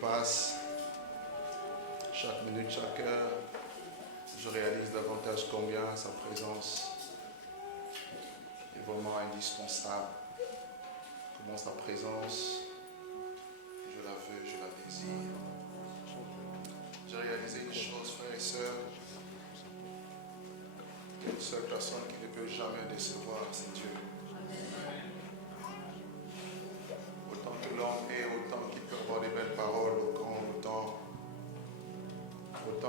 passe, chaque minute, chaque heure, je réalise davantage combien sa présence est vraiment indispensable. Comment sa présence, je la veux, je la désire. J'ai réalisé une chose, frères et sœurs. Une seule personne qui ne peut jamais décevoir, c'est Dieu. Autant que l'homme est, autant qu'il peut avoir des belles paroles, autant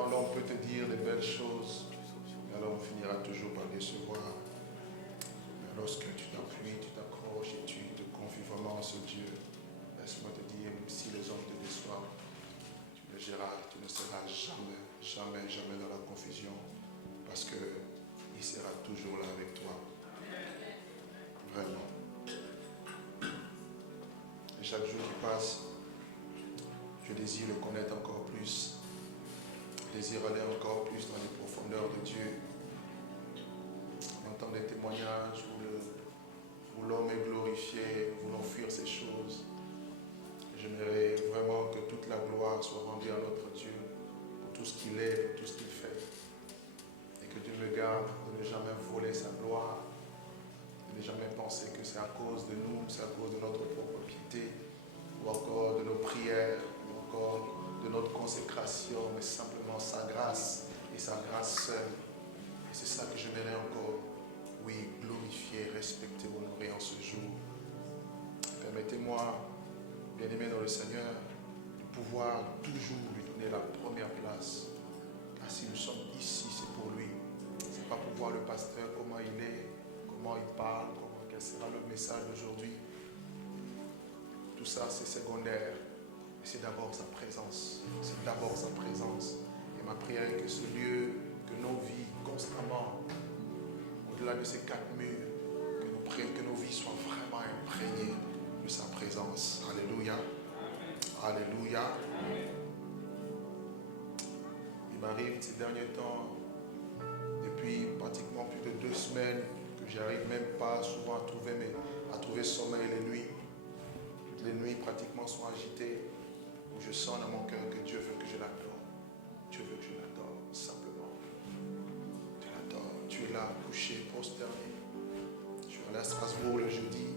l'homme peut te dire des belles choses, mais l'homme finira toujours par décevoir. Mais lorsque tu t'appuies, tu t'accroches et tu te confies vraiment à ce Dieu, laisse-moi te dire, même si les hommes te déçoivent, tu ne seras jamais dans la confusion, parce qu'il sera toujours là avec toi. Vraiment. Et chaque jour qui passe, je désire le connaître encore plus. Je désire aller encore plus dans les profondeurs de Dieu. On entend des témoignages où l'homme est glorifié, nous voulons fuir ces choses. J'aimerais vraiment que toute la gloire soit rendue à notre Dieu pour tout ce qu'il est, pour tout ce qu'il fait. Et que Dieu me garde de ne jamais voler sa gloire, de ne jamais penser que c'est à cause de nous, c'est à cause de notre propre piété, ou encore de nos prières, ou encore de notre consécration, mais simplement sa grâce et sa grâce seule. Et c'est ça que j'aimerais encore, oui, glorifier, respecter, honorer en ce jour. Permettez-moi, bien-aimé dans le Seigneur, de pouvoir toujours lui donner la première place. Car si nous sommes ici, c'est pour lui. Ce n'est pas pour voir le pasteur, comment il est, comment il parle, quel sera le message d'aujourd'hui. Tout ça, c'est secondaire. C'est d'abord sa présence. C'est d'abord sa présence. Et ma prière est que ce lieu, que nos vies, constamment, au-delà de ces 4 murs, que nos vies soient vraiment imprégnées de sa présence. Alléluia. Alléluia. Il m'arrive ces derniers temps, depuis pratiquement plus de 2 semaines, que j'arrive même pas souvent à trouver sommeil les nuits. Toutes les nuits pratiquement sont agitées, où je sens dans mon cœur que Dieu veut que je l'adore. Dieu veut que je l'adore, simplement. Tu l'adores. Tu es là, couché, prosterné. Je suis allé à Strasbourg le jeudi.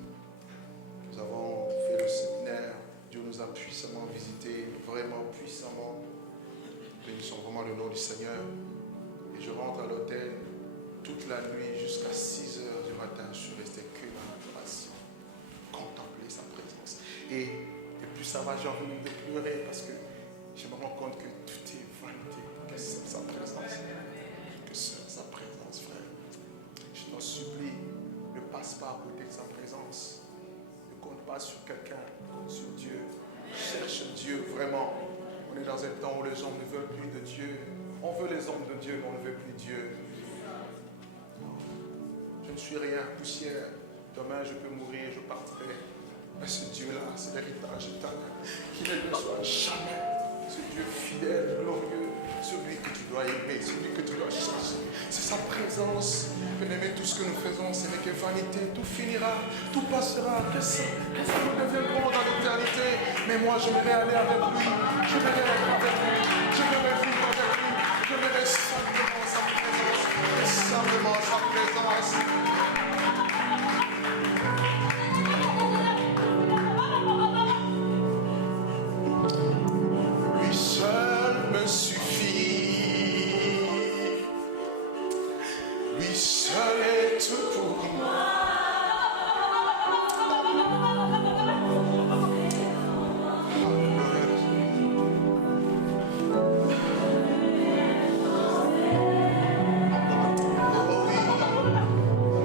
Nous avons fait le séminaire. Dieu nous a puissamment visités, vraiment puissamment. Bénissons vraiment le nom du Seigneur. Et je rentre à l'hôtel toute la nuit jusqu'à 6 heures du matin. Je suis resté que dans l'adoration, contempler sa présence. Et plus ça va, j'ai envie de pleurer parce que je me rends compte que tout est vanité. Que c'est sa présence. Que c'est sa présence, frère. Je t'en supplie, ne passe pas à côté de sa présence. Ne compte pas sur quelqu'un, compte sur Dieu. Cherche Dieu vraiment. On est dans un temps où les hommes ne veulent plus de Dieu. On veut les hommes de Dieu, mais on ne veut plus Dieu. Je ne suis rien, poussière. Demain, je peux mourir, je partirai. Mais ce Dieu-là, c'est l'héritage éternel. Qu'il ne le soit jamais. Ce Dieu fidèle, glorieux, celui que tu dois aimer, celui que tu dois chercher. C'est sa présence. Bien-aimé, tout ce que nous faisons, ce n'est que vanité. Tout finira, tout passera. Qu'est-ce que nous deviendrons dans l'éternité? Mais moi, j'aimerais aller avec lui. J'aimerais être avec lui. J'aimerais vivre avec lui. J'aimerais simplement sa présence. Et simplement sa présence. Lui seul me suffit. Lui seul est tout pour moi. Oh oui.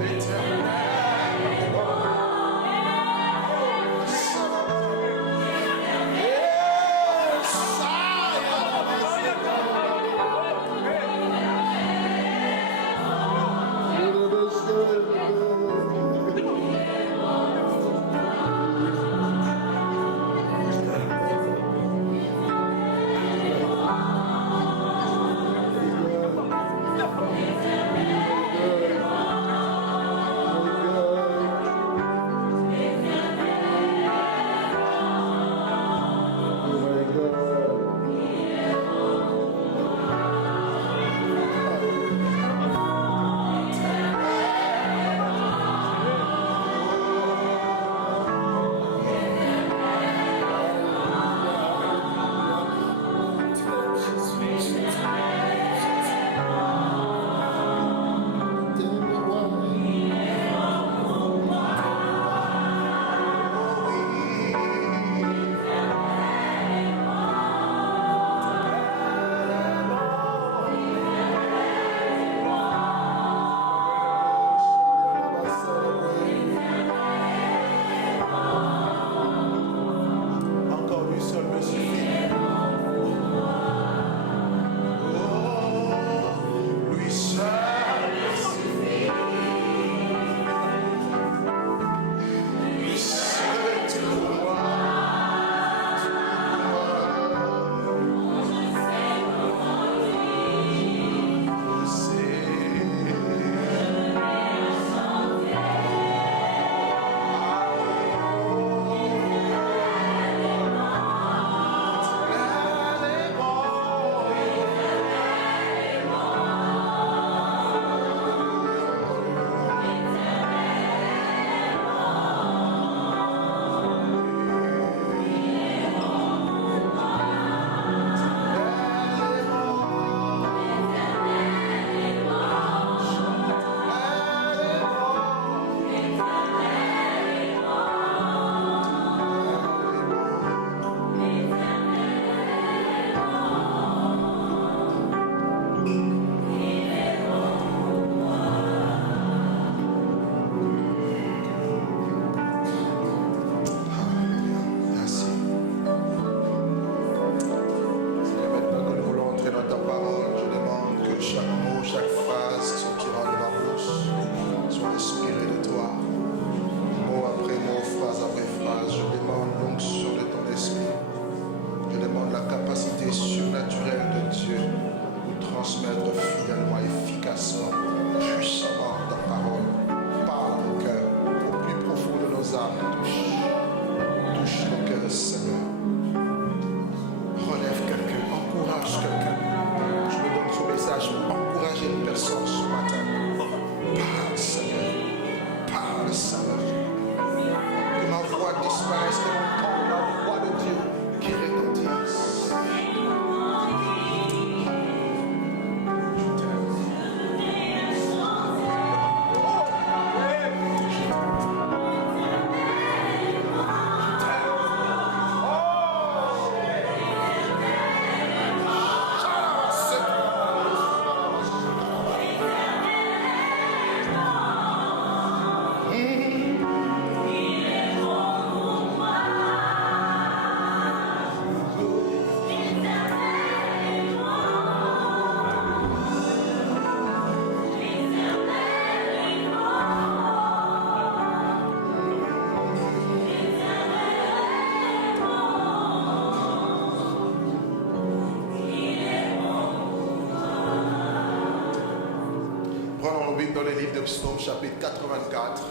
vite dans le livre de Psaume, chapitre 84.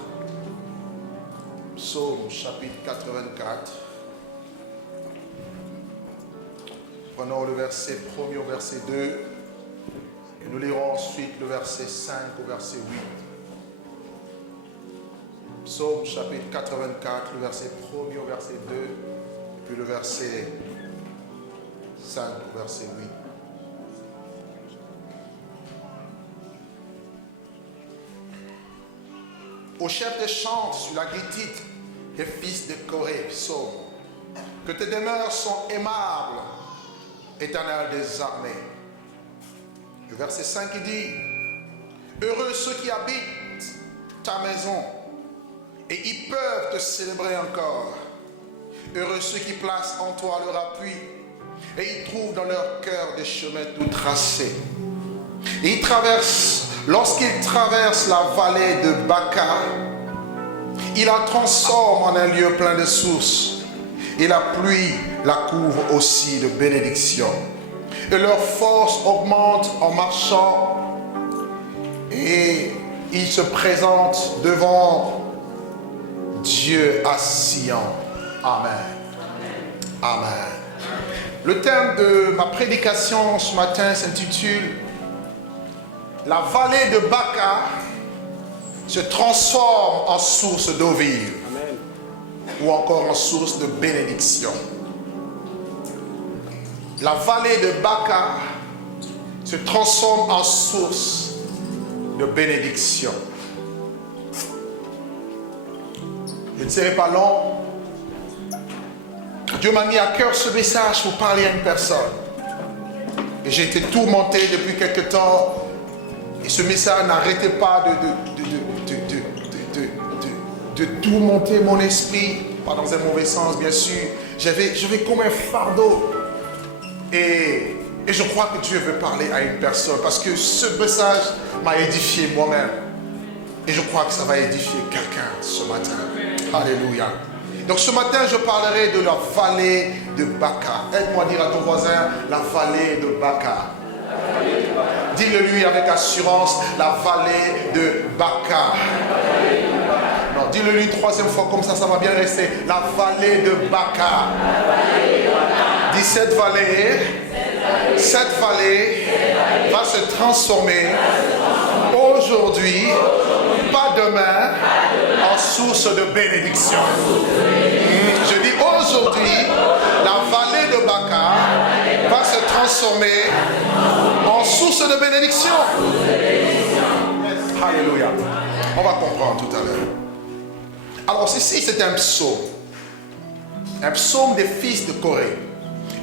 Psaume, chapitre 84. Prenons le verset 1er au verset 2. Et nous lirons ensuite le verset 5 au verset 8. Psaume, chapitre 84, le verset 1er au verset 2. Et puis le verset 5 au verset 8. Au chef des chants sur la guitare et fils de Corée, psaume. Que tes demeures sont aimables, Éternel des armées. Le verset 5 il dit, heureux ceux qui habitent ta maison et ils peuvent te célébrer encore. Heureux ceux qui placent en toi leur appui et ils trouvent dans leur cœur des chemins tout tracés. Et ils traversent, lorsqu'ils traversent la vallée de Baca, il la transforme en un lieu plein de sources. Et la pluie la couvre aussi de bénédictions. Et leur force augmente en marchant. Et ils se présentent devant Dieu à Sion. Amen. Amen. Le thème de ma prédication ce matin s'intitule la vallée de Baca se transforme en source d'eau vive. Amen. Ou encore en source de bénédiction. La vallée de Baca se transforme en source de bénédiction. Je ne serai pas long. Dieu m'a mis à cœur ce message pour parler à une personne. Et j'ai été tourmenté depuis quelque temps. Et ce message n'arrêtait pas de tourmenter mon esprit. Pas dans un mauvais sens, bien sûr. J'avais comme un fardeau. Et je crois que Dieu veut parler à une personne. Parce que ce message m'a édifié moi-même. Et je crois que ça va édifier quelqu'un ce matin. Alléluia. Donc ce matin, je parlerai de la vallée de Baca. Aide-moi à dire à ton voisin, la vallée de Baca. Dis-le lui avec assurance, la vallée de Baca. Non, dis-le lui troisième fois, comme ça va bien rester. La vallée de Baca. Dis cette vallée va se transformer aujourd'hui, pas demain, en source de bénédiction. Je dis aujourd'hui, la vallée de Baca va se transformer en source de bénédiction. Alléluia. On va comprendre tout à l'heure. Alors ceci, c'est un psaume. Un psaume des fils de Corée.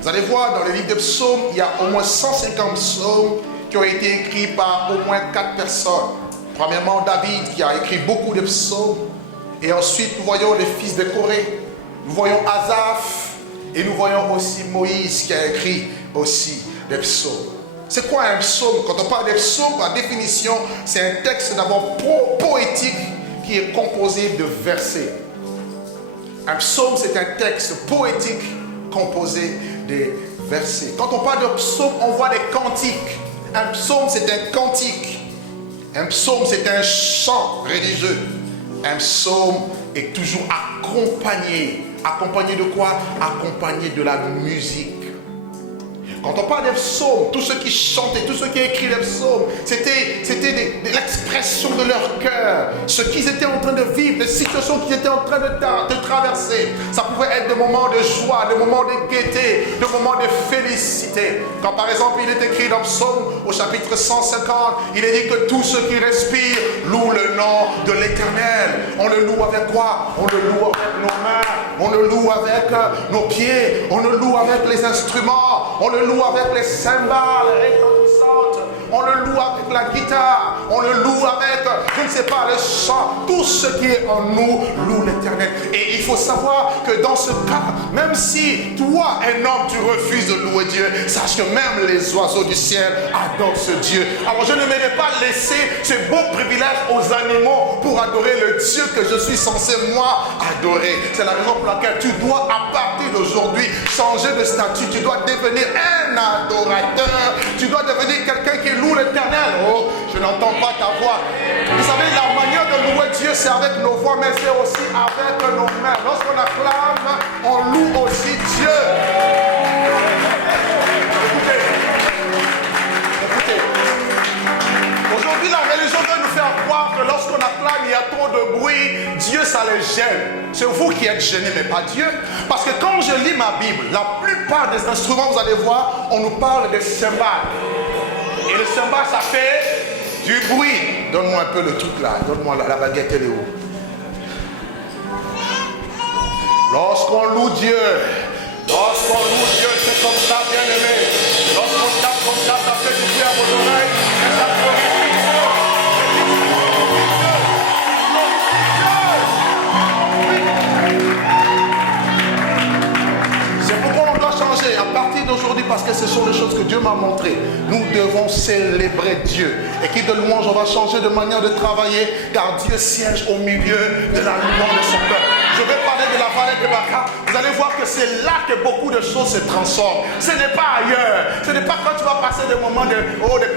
Vous allez voir dans le livre de psaumes, il y a au moins 150 psaumes qui ont été écrits par au moins 4 personnes. Premièrement, David qui a écrit beaucoup de psaumes. Et ensuite, nous voyons les fils de Corée. Nous voyons Asaph. Et nous voyons aussi Moïse qui a écrit aussi des psaumes. C'est quoi un psaume? Quand on parle de psaume, par définition, c'est un texte d'abord poétique qui est composé de versets. Un psaume, c'est un texte poétique composé de versets. Quand on parle de psaume, on voit des cantiques. Un psaume, c'est un cantique. Un psaume, c'est un chant religieux. Un psaume est toujours accompagné. Accompagné de quoi? Accompagné de la musique. Quand on parle des psaumes, tous ceux qui chantaient, tous ceux qui écrivent les psaumes, c'était l'expression de leur cœur, ce qu'ils étaient en train de vivre, les situations qu'ils étaient en train de traverser. Ça pouvait être des moments de joie, des moments de gaieté, des moments de félicité. Quand par exemple il est écrit dans Psaume au chapitre 150, il est dit que tous ceux qui respirent louent le nom de l'Éternel. On le loue avec quoi? On le loue avec nos mains, on le loue avec nos pieds, on le loue avec les instruments, on le loue avec les cymbales retentissantes, on le loue avec la guitare, on le loue avec, je ne sais pas, le chant. Tout ce qui est en nous loue l'Éternel. Et il faut savoir que dans ce cas, même si toi, un homme, tu refuses de louer Dieu, sache que même les oiseaux du ciel adorent ce Dieu. Alors je ne vais pas laisser ce beau privilège aux animaux pour adorer le Dieu que je suis censé moi adorer. C'est la raison pour laquelle tu dois à partir d'aujourd'hui changer de statut. Tu dois devenir un adorateur. Tu dois devenir quelqu'un qui loue l'Éternel. Oh, je n'entends pas ta voix. Vous savez, la manière de louer Dieu, c'est avec nos voix, mais c'est aussi avec nos mains. Lorsqu'on acclame, on loue aussi Dieu. Écoutez. Aujourd'hui, la religion veut nous faire croire que lorsqu'on acclame, il y a trop de bruit, Dieu, ça les gêne. C'est vous qui êtes gênés, mais pas Dieu. Parce que quand je lis ma Bible, la plupart des instruments, vous allez voir, on nous parle des cymbales. Et le cymbale, ça fait du bruit. Donne-moi un peu le truc là. Donne-moi la baguette, elle est où? Lorsqu'on loue Dieu, c'est comme ça, bien aimé. Lorsqu'on tape comme ça fait du bruit à vos oreilles. Et ça glorifie Dieu. C'est pourquoi on doit changer à partir d'aujourd'hui, parce que ce sont les choses que Dieu m'a montrées. Nous devons célébrer Dieu. Équipe de louange, on va changer de manière de travailler, car Dieu siège au milieu de la louange de son peuple. Je vais parler de la vallée de Baca. Vous allez voir que c'est là que beaucoup de choses se transforment. Ce n'est pas ailleurs. Ce n'est pas quand tu vas passer des moments de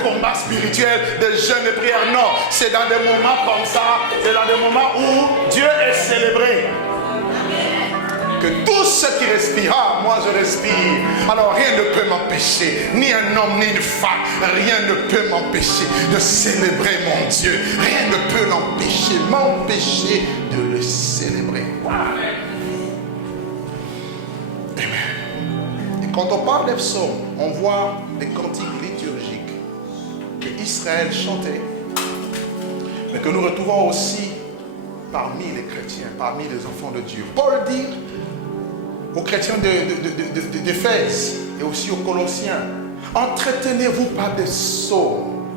combat spirituel, de jeûne et prière. Non, c'est dans des moments comme ça. C'est dans des moments où Dieu est célébré. Que tout ce qui respira, moi je respire. Alors rien ne peut m'empêcher, ni un homme, ni une femme, rien ne peut m'empêcher de célébrer mon Dieu. Rien ne peut m'empêcher de le célébrer. Amen. Et quand on parle des psaumes, on voit des cantiques liturgiques que Israël chantait, mais que nous retrouvons aussi parmi les chrétiens, parmi les enfants de Dieu. Paul dit aux chrétiens d'Éphèse et aussi aux Colossiens, entretenez-vous par des psaumes,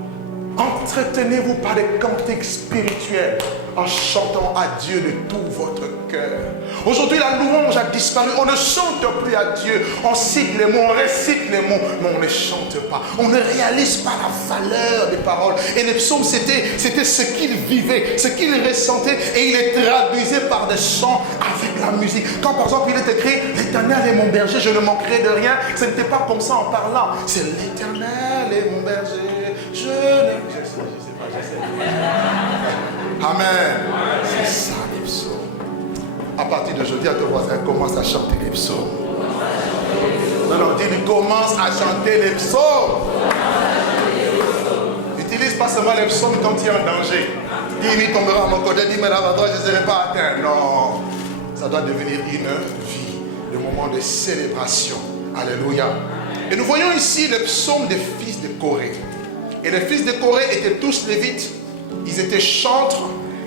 entretenez-vous par des cantiques spirituels, en chantant à Dieu de tout votre cœur. Aujourd'hui, la louange a disparu. On ne chante plus à Dieu. On cite les mots, on récite les mots, mais on ne chante pas. On ne réalise pas la valeur des paroles. Et les psaumes, c'était ce qu'il vivait, ce qu'il ressentait, et il les traduisait par des chants avec la musique. Quand par exemple il est écrit « L'Éternel est mon berger, je ne manquerai de rien », ce n'était pas comme ça en parlant. C'est « L'Éternel est mon berger, je ne... » Je sais pas. Amen. C'est ça les psaumes. À partir d'aujourd'hui, à ton voisin, commence à chanter les psaumes. Non, dis-lui, commence à chanter les psaumes. N'utilise pas seulement les psaumes quand tu es en danger. Dis-lui, il tombera à mon côté, dis-moi là, je ne serai pas atteint. Non, ça doit devenir une vie, le moment de célébration. Alléluia. Et nous voyons ici les psaumes des fils de Corée. Et les fils de Corée étaient tous lévites. Ils étaient chantres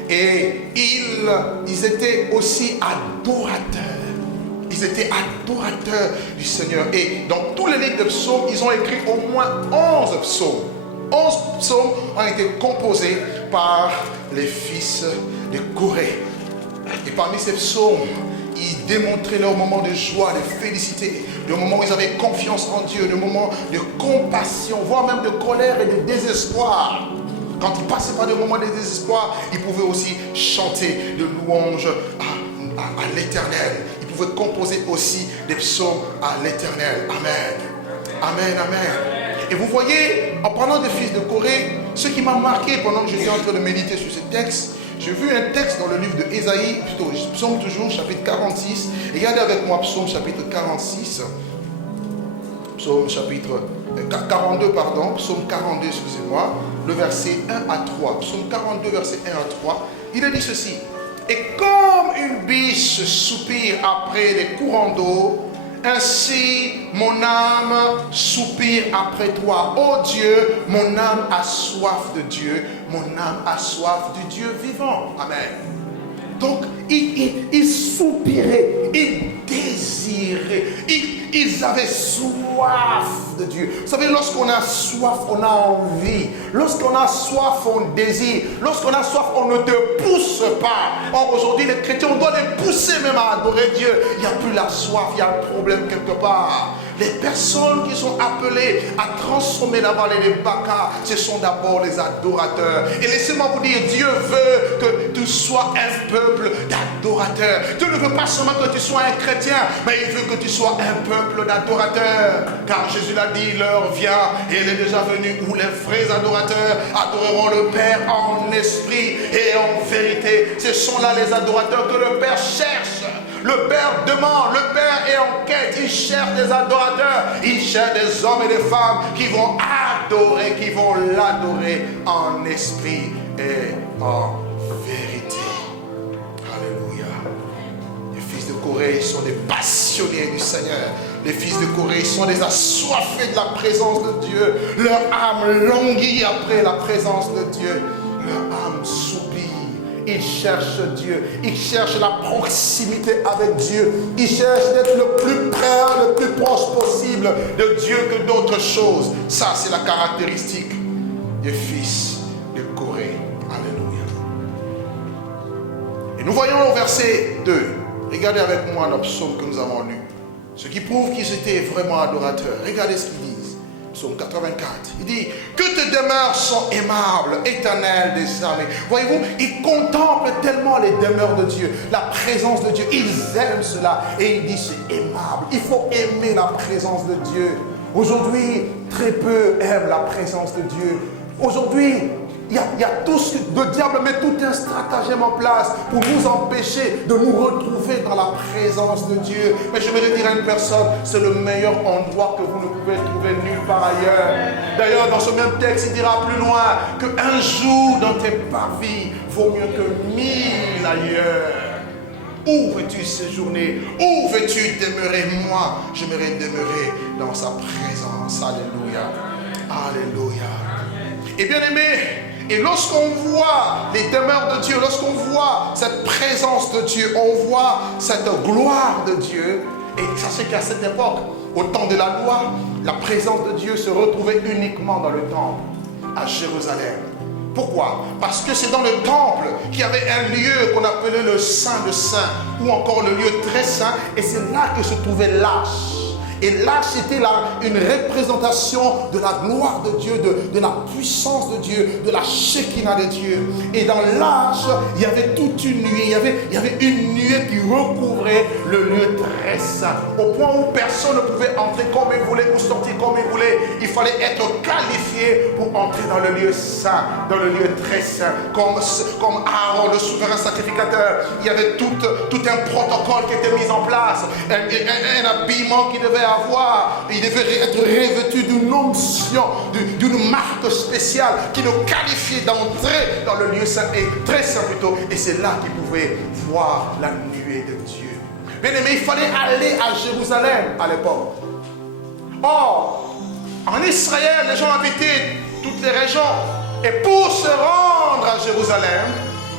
et ils étaient aussi adorateurs. Ils étaient adorateurs du Seigneur. Et dans tous les livres de psaumes, ils ont écrit au moins 11 psaumes. 11 psaumes ont été composés par les fils de Corée. Et parmi ces psaumes, ils démontraient leur moment de joie, de félicité, le moment où ils avaient confiance en Dieu, le moment de compassion, voire même de colère et de désespoir. Quand ils passaient par des moments de désespoir, ils pouvaient aussi chanter de louanges à l'Éternel. Ils pouvaient composer aussi des psaumes à l'Éternel. Amen. Amen, amen. Et vous voyez, en parlant des fils de Corée, ce qui m'a marqué pendant que j'étais en train de méditer sur ce texte, j'ai vu un texte dans le livre de Ésaïe, plutôt psaume toujours, chapitre 46. Regardez avec moi psaume chapitre 46. Psaume chapitre 42, pardon. Psaume 42, excusez-moi. Le verset 1 à 3. Psaume 42, verset 1 à 3. Il a dit ceci. Et comme une biche soupire après des courants d'eau, ainsi mon âme soupire après toi. Ô Dieu, mon âme a soif de Dieu. Mon âme a soif du Dieu vivant. Amen. Donc, ils soupiraient, ils désiraient, ils avaient soif de Dieu. Vous savez, lorsqu'on a soif, on a envie. Lorsqu'on a soif, on désire. Lorsqu'on a soif, on ne te pousse pas. Or, aujourd'hui, les chrétiens, on doit les pousser même à adorer Dieu. Il n'y a plus la soif, il y a un problème quelque part. Les personnes qui sont appelées à transformer la vallée de Baca, ce sont d'abord les adorateurs. Et laissez-moi vous dire, Dieu veut que tu sois un peuple d'adorateurs. Dieu ne veut pas seulement que tu sois un chrétien, mais il veut que tu sois un peuple d'adorateurs. Car Jésus l'a dit, l'heure vient et elle est déjà venue où les vrais adorateurs adoreront le Père en esprit et en vérité. Ce sont là les adorateurs que le Père cherche. Le Père demande, le Père est en quête, il cherche des adorateurs, il cherche des hommes et des femmes qui vont adorer, qui vont l'adorer en esprit et en vérité. Alléluia. Les fils de Corée sont des passionnés du Seigneur. Les fils de Corée sont des assoiffés de la présence de Dieu. Leur âme languit après la présence de Dieu. Leur âme soupire. Ils cherchent Dieu. Ils cherchent la proximité avec Dieu. Ils cherchent d'être le plus près, le plus proche possible de Dieu que d'autres choses. Ça, c'est la caractéristique des fils de Corée. Alléluia. Et nous voyons au verset 2. Regardez avec moi le psaume que nous avons lu. Ce qui prouve qu'ils étaient vraiment adorateurs. Regardez ce qu'ils disent. Psaume 84. Il dit que tes demeures sont aimables, éternelles des armées. Voyez-vous, ils contemplent tellement les demeures de Dieu, la présence de Dieu. Ils aiment cela. Et il dit c'est aimable. Il faut aimer la présence de Dieu. Aujourd'hui, très peu aiment la présence de Dieu. Aujourd'hui, il y a tout ce que le diable met tout un stratagème en place pour nous empêcher de nous retrouver dans la présence de Dieu. Mais je vais dire à une personne, c'est le meilleur endroit que vous ne pouvez trouver nulle part ailleurs. D'ailleurs, dans ce même texte, il dira plus loin qu'un jour dans tes parvis vaut mieux que 1000 ailleurs. Où veux-tu séjourner? Où veux-tu demeurer? Moi, j'aimerais demeurer dans sa présence. Alléluia. Alléluia. Et bien aimé, et lorsqu'on voit les demeures de Dieu, lorsqu'on voit cette présence de Dieu, on voit cette gloire de Dieu. Et sachez qu'à cette époque, au temps de la loi, la présence de Dieu se retrouvait uniquement dans le temple, à Jérusalem. Pourquoi? Parce que c'est dans le temple qu'il y avait un lieu qu'on appelait le Saint de Saints, ou encore le lieu très saint, et c'est là que se trouvait l'arche. Et l'arche était une représentation de la gloire de Dieu, de la puissance de Dieu, de la Shekinah de Dieu. Et dans l'arche, il y avait toute une nuée. Il y avait une nuée qui recouvrait le lieu très saint. Au point où personne ne pouvait entrer comme il voulait ou sortir comme il voulait. Il fallait être qualifié pour entrer dans le lieu saint, dans le lieu très saint. Comme Aaron, le souverain sacrificateur, il y avait tout un protocole qui était mis en place. Un habillement qui devait avoir, il devait être revêtu d'une onction, d'une marque spéciale qui le qualifiait d'entrer dans le lieu saint, et très saint plutôt, et c'est là qu'il pouvait voir la nuée de Dieu. Bien aimé, il fallait aller à Jérusalem à l'époque. Or, en Israël, les gens habitaient toutes les régions, et pour se rendre à Jérusalem,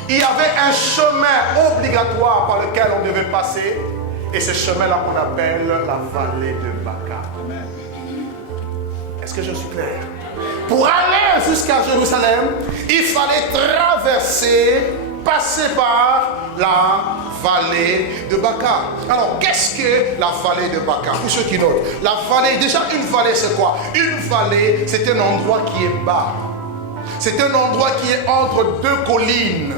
il y avait un chemin obligatoire par lequel on devait passer. Et ce chemin-là qu'on appelle la vallée de Baca. Est-ce que je suis clair? Pour aller jusqu'à Jérusalem, il fallait passer par la vallée de Baca. Alors, qu'est-ce que la vallée de Baca? Pour ceux qui notent, la vallée, déjà une vallée c'est quoi? Une vallée, c'est un endroit qui est bas. C'est un endroit qui est entre deux collines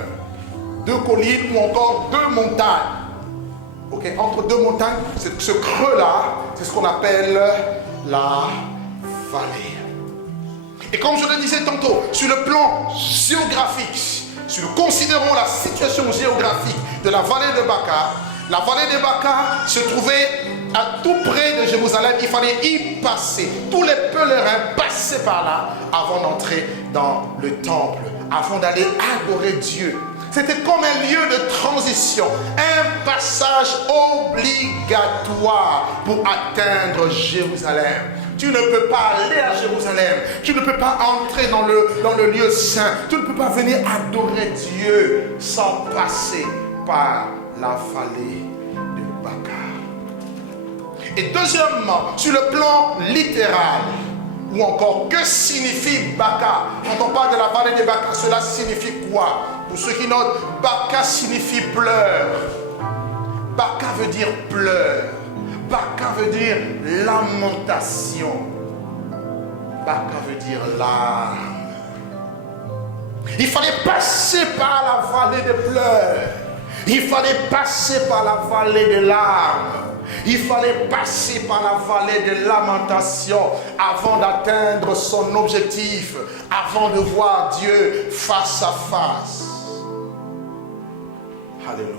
ou encore deux montagnes. Okay. Entre deux montagnes, ce creux-là, c'est ce qu'on appelle la vallée. Et comme je le disais tantôt, sur le plan géographique, si nous considérons la situation géographique de la vallée de Baca se trouvait à tout près de Jérusalem. Il fallait y passer. Tous les pèlerins passaient par là avant d'entrer dans le temple, avant d'aller adorer Dieu. C'était comme un lieu de transition, un passage obligatoire pour atteindre Jérusalem. Tu ne peux pas aller à Jérusalem, tu ne peux pas entrer dans le lieu saint, tu ne peux pas venir adorer Dieu sans passer par la vallée de Baca. Et deuxièmement, sur le plan littéral, ou encore, que signifie Baca? Quand on parle de la vallée de Baca, cela signifie quoi? Pour ceux qui notent, Baca signifie pleurs. Baca veut dire pleurs. Baka veut dire lamentation. Baka veut dire larmes. Il fallait passer par la vallée de pleurs. Il fallait passer par la vallée de larmes. Il fallait passer par la vallée de lamentation avant d'atteindre son objectif, avant de voir Dieu face à face. Alléluia.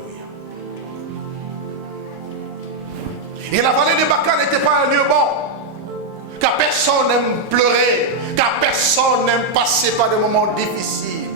Et la vallée de Baka n'était pas un lieu bon, car personne n'aime pleurer, car personne n'aime passer par des moments difficiles.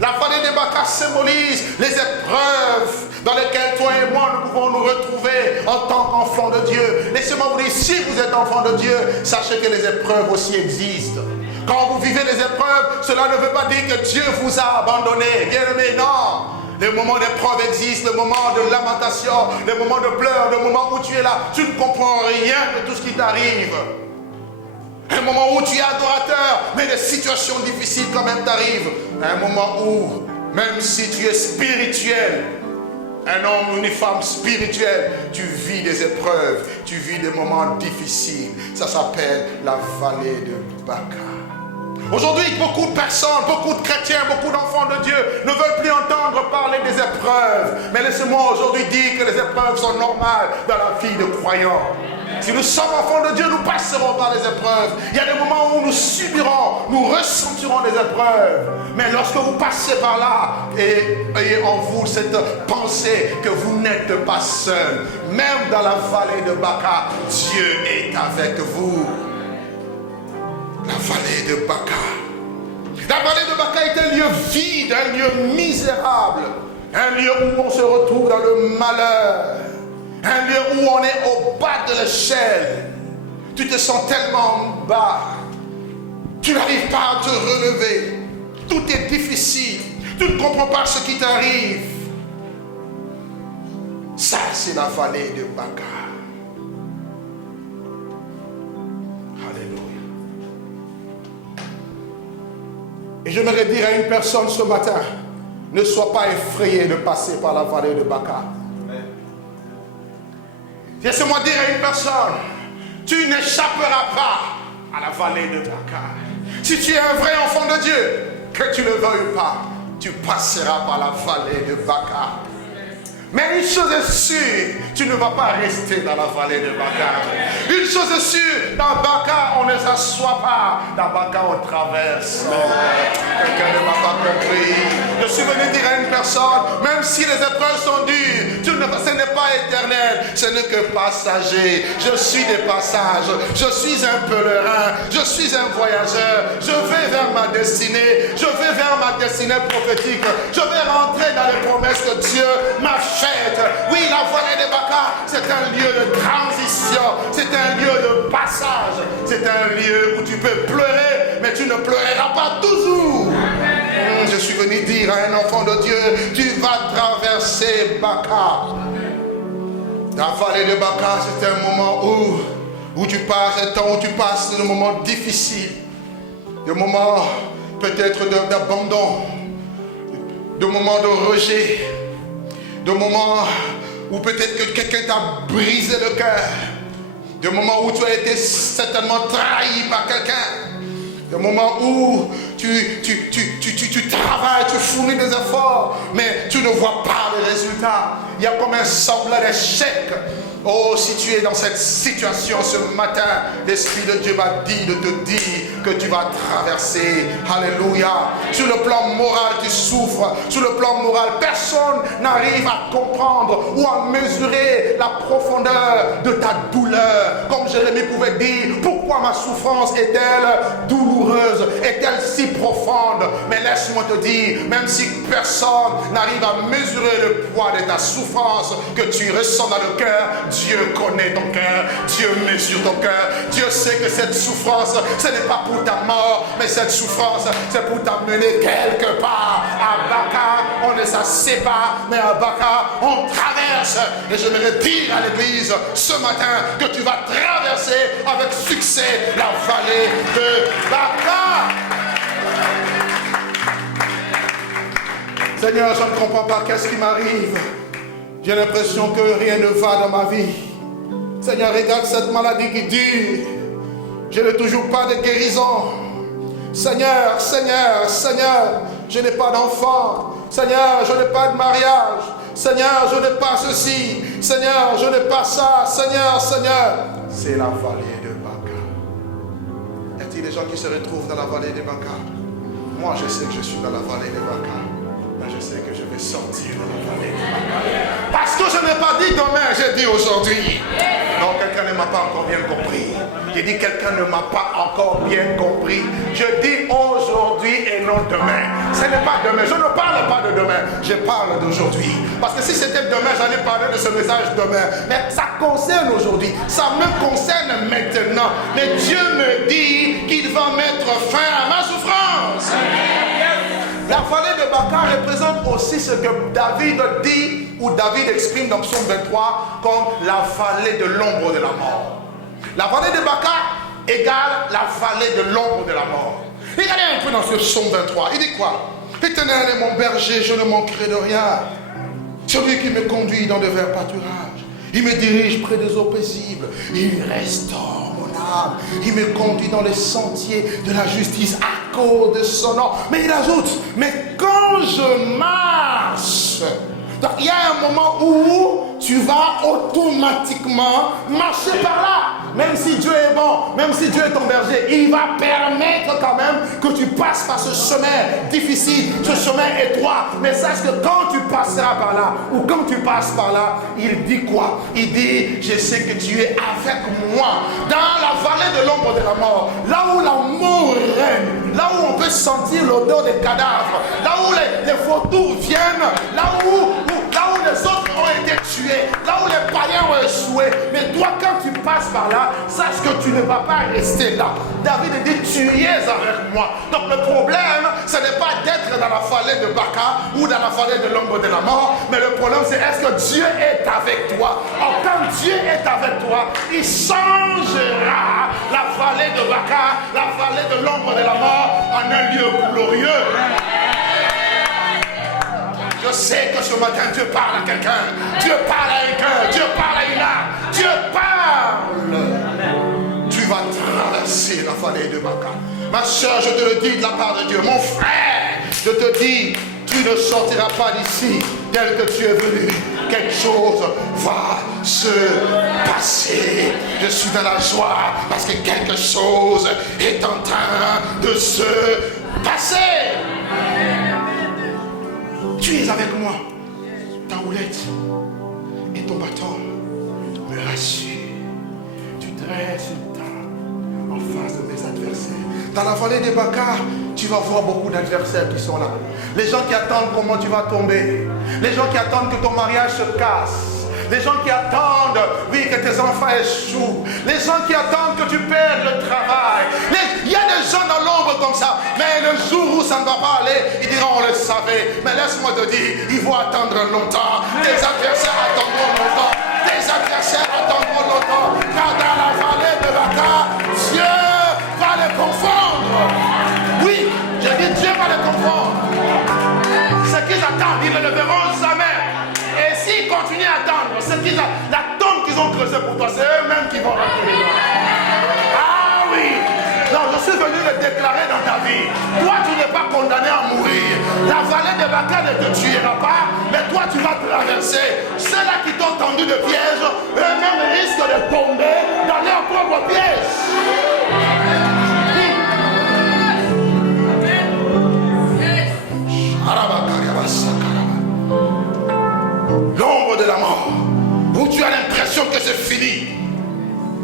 La vallée de Baka symbolise les épreuves dans lesquelles toi et moi nous pouvons nous retrouver en tant qu'enfants de Dieu. Laissez-moi vous dire, si vous êtes enfants de Dieu, sachez que les épreuves aussi existent. Quand vous vivez les épreuves, cela ne veut pas dire que Dieu vous a abandonné. Bien aimé, non. Les moments d'épreuve existent, les moments de lamentation, les moments de pleurs, les moments où tu es là, tu ne comprends rien de tout ce qui t'arrive. Un moment où tu es adorateur, mais des situations difficiles quand même t'arrivent. Un moment où, même si tu es spirituel, un homme ou une femme spirituelle, tu vis des épreuves, tu vis des moments difficiles. Ça s'appelle la vallée de Baka. Aujourd'hui, beaucoup de personnes, beaucoup de chrétiens, beaucoup d'enfants de Dieu ne veulent plus entendre parler des épreuves. Mais laissez-moi aujourd'hui dire que les épreuves sont normales dans la vie de croyants. Si nous sommes enfants de Dieu, nous passerons par les épreuves. Il y a des moments où nous subirons, nous ressentirons des épreuves. Mais lorsque vous passez par là, ayez en vous cette pensée que vous n'êtes pas seul. Même dans la vallée de Baka, Dieu est avec vous. La vallée de Baka. La vallée de Baka est un lieu vide, un lieu misérable. Un lieu où on se retrouve dans le malheur. Un lieu où on est au bas de l'échelle. Tu te sens tellement bas. Tu n'arrives pas à te relever. Tout est difficile. Tu ne comprends pas ce qui t'arrive. Ça, c'est la vallée de Baka. Alléluia. Et j'aimerais dire à une personne ce matin, ne sois pas effrayé de passer par la vallée de Baka. Laissez-moi dire à une personne, tu n'échapperas pas à la vallée de Baka. Si tu es un vrai enfant de Dieu, que tu ne veuilles pas, tu passeras par la vallée de Baka. Mais une chose est sûre, tu ne vas pas rester dans la vallée de Baka. Une chose est sûre, dans Baka, on ne s'assoit pas. Dans Baka, on traverse. Quelqu'un ne m'a pas compris. Je suis venu dire à une personne, même si les épreuves sont dures, ce n'est pas éternel, ce n'est que passager. Je suis des passages, je suis un pèlerin, je suis un voyageur. Je vais vers ma destinée, je vais vers ma destinée prophétique. Je vais rentrer dans les promesses que Dieu m'a faites. Oui, la vallée de Baka, c'est un lieu de transition, c'est un lieu de passage, c'est un lieu où tu peux pleurer, mais tu ne pleureras pas toujours. Je suis venu dire à un enfant de Dieu, tu vas traverser Baka. La vallée de Baka, c'est un moment où tu passes, un temps où tu passes de moments difficiles, de moments peut-être d'abandon, de moments de rejet, de moments où peut-être que quelqu'un t'a brisé le cœur, de moments où tu as été certainement trahi par quelqu'un, de moments où tu travailles, tu fournis des efforts, mais tu ne vois pas les résultats. Il y a comme un semblant d'échec. Oh, si tu es dans cette situation ce matin, l'Esprit de Dieu m'a dit de te dire que tu vas traverser. Alléluia. Sur le plan moral, tu souffres. Sur le plan moral, personne n'arrive à comprendre ou à mesurer la profondeur de ta douleur. Comme Jérémie pouvait dire, pourquoi ma souffrance est-elle douloureuse? Est-elle si profonde? Mais laisse-moi te dire, même si personne n'arrive à mesurer le poids de ta souffrance que tu ressens dans le cœur, Dieu connaît ton cœur, Dieu mesure ton cœur. Dieu sait que cette souffrance, ce n'est pas pour ta mort, mais cette souffrance, c'est pour t'amener quelque part. À Baka, on ne s'assied pas, mais à Baka, on traverse. Et je voudrais dire à l'église ce matin que tu vas traverser avec succès la vallée de Baka. Seigneur, je ne comprends pas qu'est-ce qui m'arrive. J'ai l'impression que rien ne va dans ma vie. Seigneur, regarde cette maladie qui dure. Je n'ai toujours pas de guérison. Seigneur, Seigneur, Seigneur, je n'ai pas d'enfant. Seigneur, je n'ai pas de mariage. Seigneur, je n'ai pas ceci. Seigneur, je n'ai pas ça. Seigneur, Seigneur. C'est la vallée de Baca. Y a-t-il des gens qui se retrouvent dans la vallée de Baca? Moi, je sais que je suis dans la vallée de Baca. Mais je sais que je vais sortir de la vallée de Baca. Parce que je n'ai pas dit demain, j'ai dit aujourd'hui. Non, quelqu'un ne m'a pas encore bien compris. J'ai dit quelqu'un ne m'a pas encore bien compris. Je dis aujourd'hui et non demain. Ce n'est pas demain. Je ne parle pas de demain. Je parle d'aujourd'hui. Parce que si c'était demain, j'allais parler de ce message demain. Mais ça concerne aujourd'hui. Ça me concerne maintenant. Mais Dieu me dit qu'il va mettre fin à ma souffrance. La vallée de Baca représente aussi ce que David dit, ou David exprime dans Psaume 23 comme la vallée de l'ombre de la mort. La vallée de Baca égale la vallée de l'ombre de la mort. Regardez un peu dans ce Psaume 23. Il dit quoi? L'Éternel est mon berger, je ne manquerai de rien. Celui qui me conduit dans de verts pâturages. Il me dirige près des eaux paisibles. Il restaure mon âme. Il me conduit dans les sentiers de la justice à cause de son nom. Mais il ajoute, mais quand je marche, donc il y a un moment où tu vas automatiquement marcher par là. Même si Dieu est bon, même si Dieu est ton berger, il va permettre quand même que tu passes par ce chemin difficile, ce chemin étroit. Mais sache que quand tu passeras par là, ou quand tu passes par là, il dit quoi? Il dit, je sais que tu es avec moi dans la vallée de l'ombre de la mort, là où la mort règne, là où on peut sentir l'odeur des cadavres, là où les vautours viennent, là où les autres ont été tués, là où les païens ont échoué. Mais toi, quand tu passes par là, sache que tu ne vas pas rester là. David dit, tu es avec moi. Donc le problème, ce n'est pas d'être dans la vallée de Baca ou dans la vallée de l'ombre de la mort, mais le problème c'est est-ce que Dieu est avec toi. Or, quand Dieu est avec toi, il changera la vallée de Baca, la vallée de l'ombre de la mort en un lieu glorieux. Je sais que ce matin, Dieu parle à quelqu'un. Dieu parle à un cœur. Dieu parle à une âme. Dieu parle. Tu vas traverser la vallée de Baca. Ma soeur, je te le dis de la part de Dieu. Mon frère, je te dis, tu ne sortiras pas d'ici tel que tu es venu. Quelque chose va se passer. Je suis dans la joie parce que quelque chose est en train de se passer. Tu es avec moi. Ta houlette et ton bâton me rassurent. Tu dresses une table en face de mes adversaires. Dans la vallée des Baca, tu vas voir beaucoup d'adversaires qui sont là. Les gens qui attendent comment tu vas tomber. Les gens qui attendent que ton mariage se casse. Les gens qui attendent, oui, que tes enfants échouent. Les gens qui attendent que tu perdes le travail. Il y a des gens dans l'ombre comme ça. Mais le jour où ça ne va pas aller, ils diront, on le savait. Mais laisse-moi te dire, ils vont attendre longtemps. Tes adversaires attendront longtemps. Tes adversaires attendront longtemps. Car dans la vallée de Baca, Dieu va les confondre. Oui, je dis Dieu va les confondre. Ce qu'ils attendent, ils ne le verront jamais. Et s'ils continuent à attendre, la tombe qu'ils ont creusée pour toi, c'est eux-mêmes qui vont rentrer dedans. Ah oui! Non, je suis venu le déclarer dans ta vie. Toi, tu n'es pas condamné à mourir. La vallée de Baca ne te tuera pas, mais toi, tu vas traverser. Ceux-là qui t'ont tendu de piège, eux-mêmes risquent de tomber dans leur propre piège. L'ombre de la mort, où tu as l'impression que c'est fini.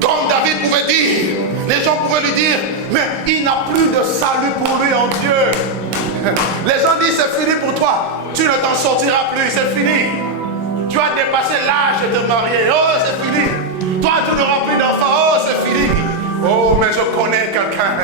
Comme David pouvait dire, les gens pouvaient lui dire, mais il n'a plus de salut pour lui en Dieu. Les gens disent, c'est fini pour toi, tu ne t'en sortiras plus, c'est fini. Tu as dépassé l'âge de te marier, oh c'est fini. Toi tu n'auras plus d'enfants, oh c'est fini. Oh, mais je connais quelqu'un,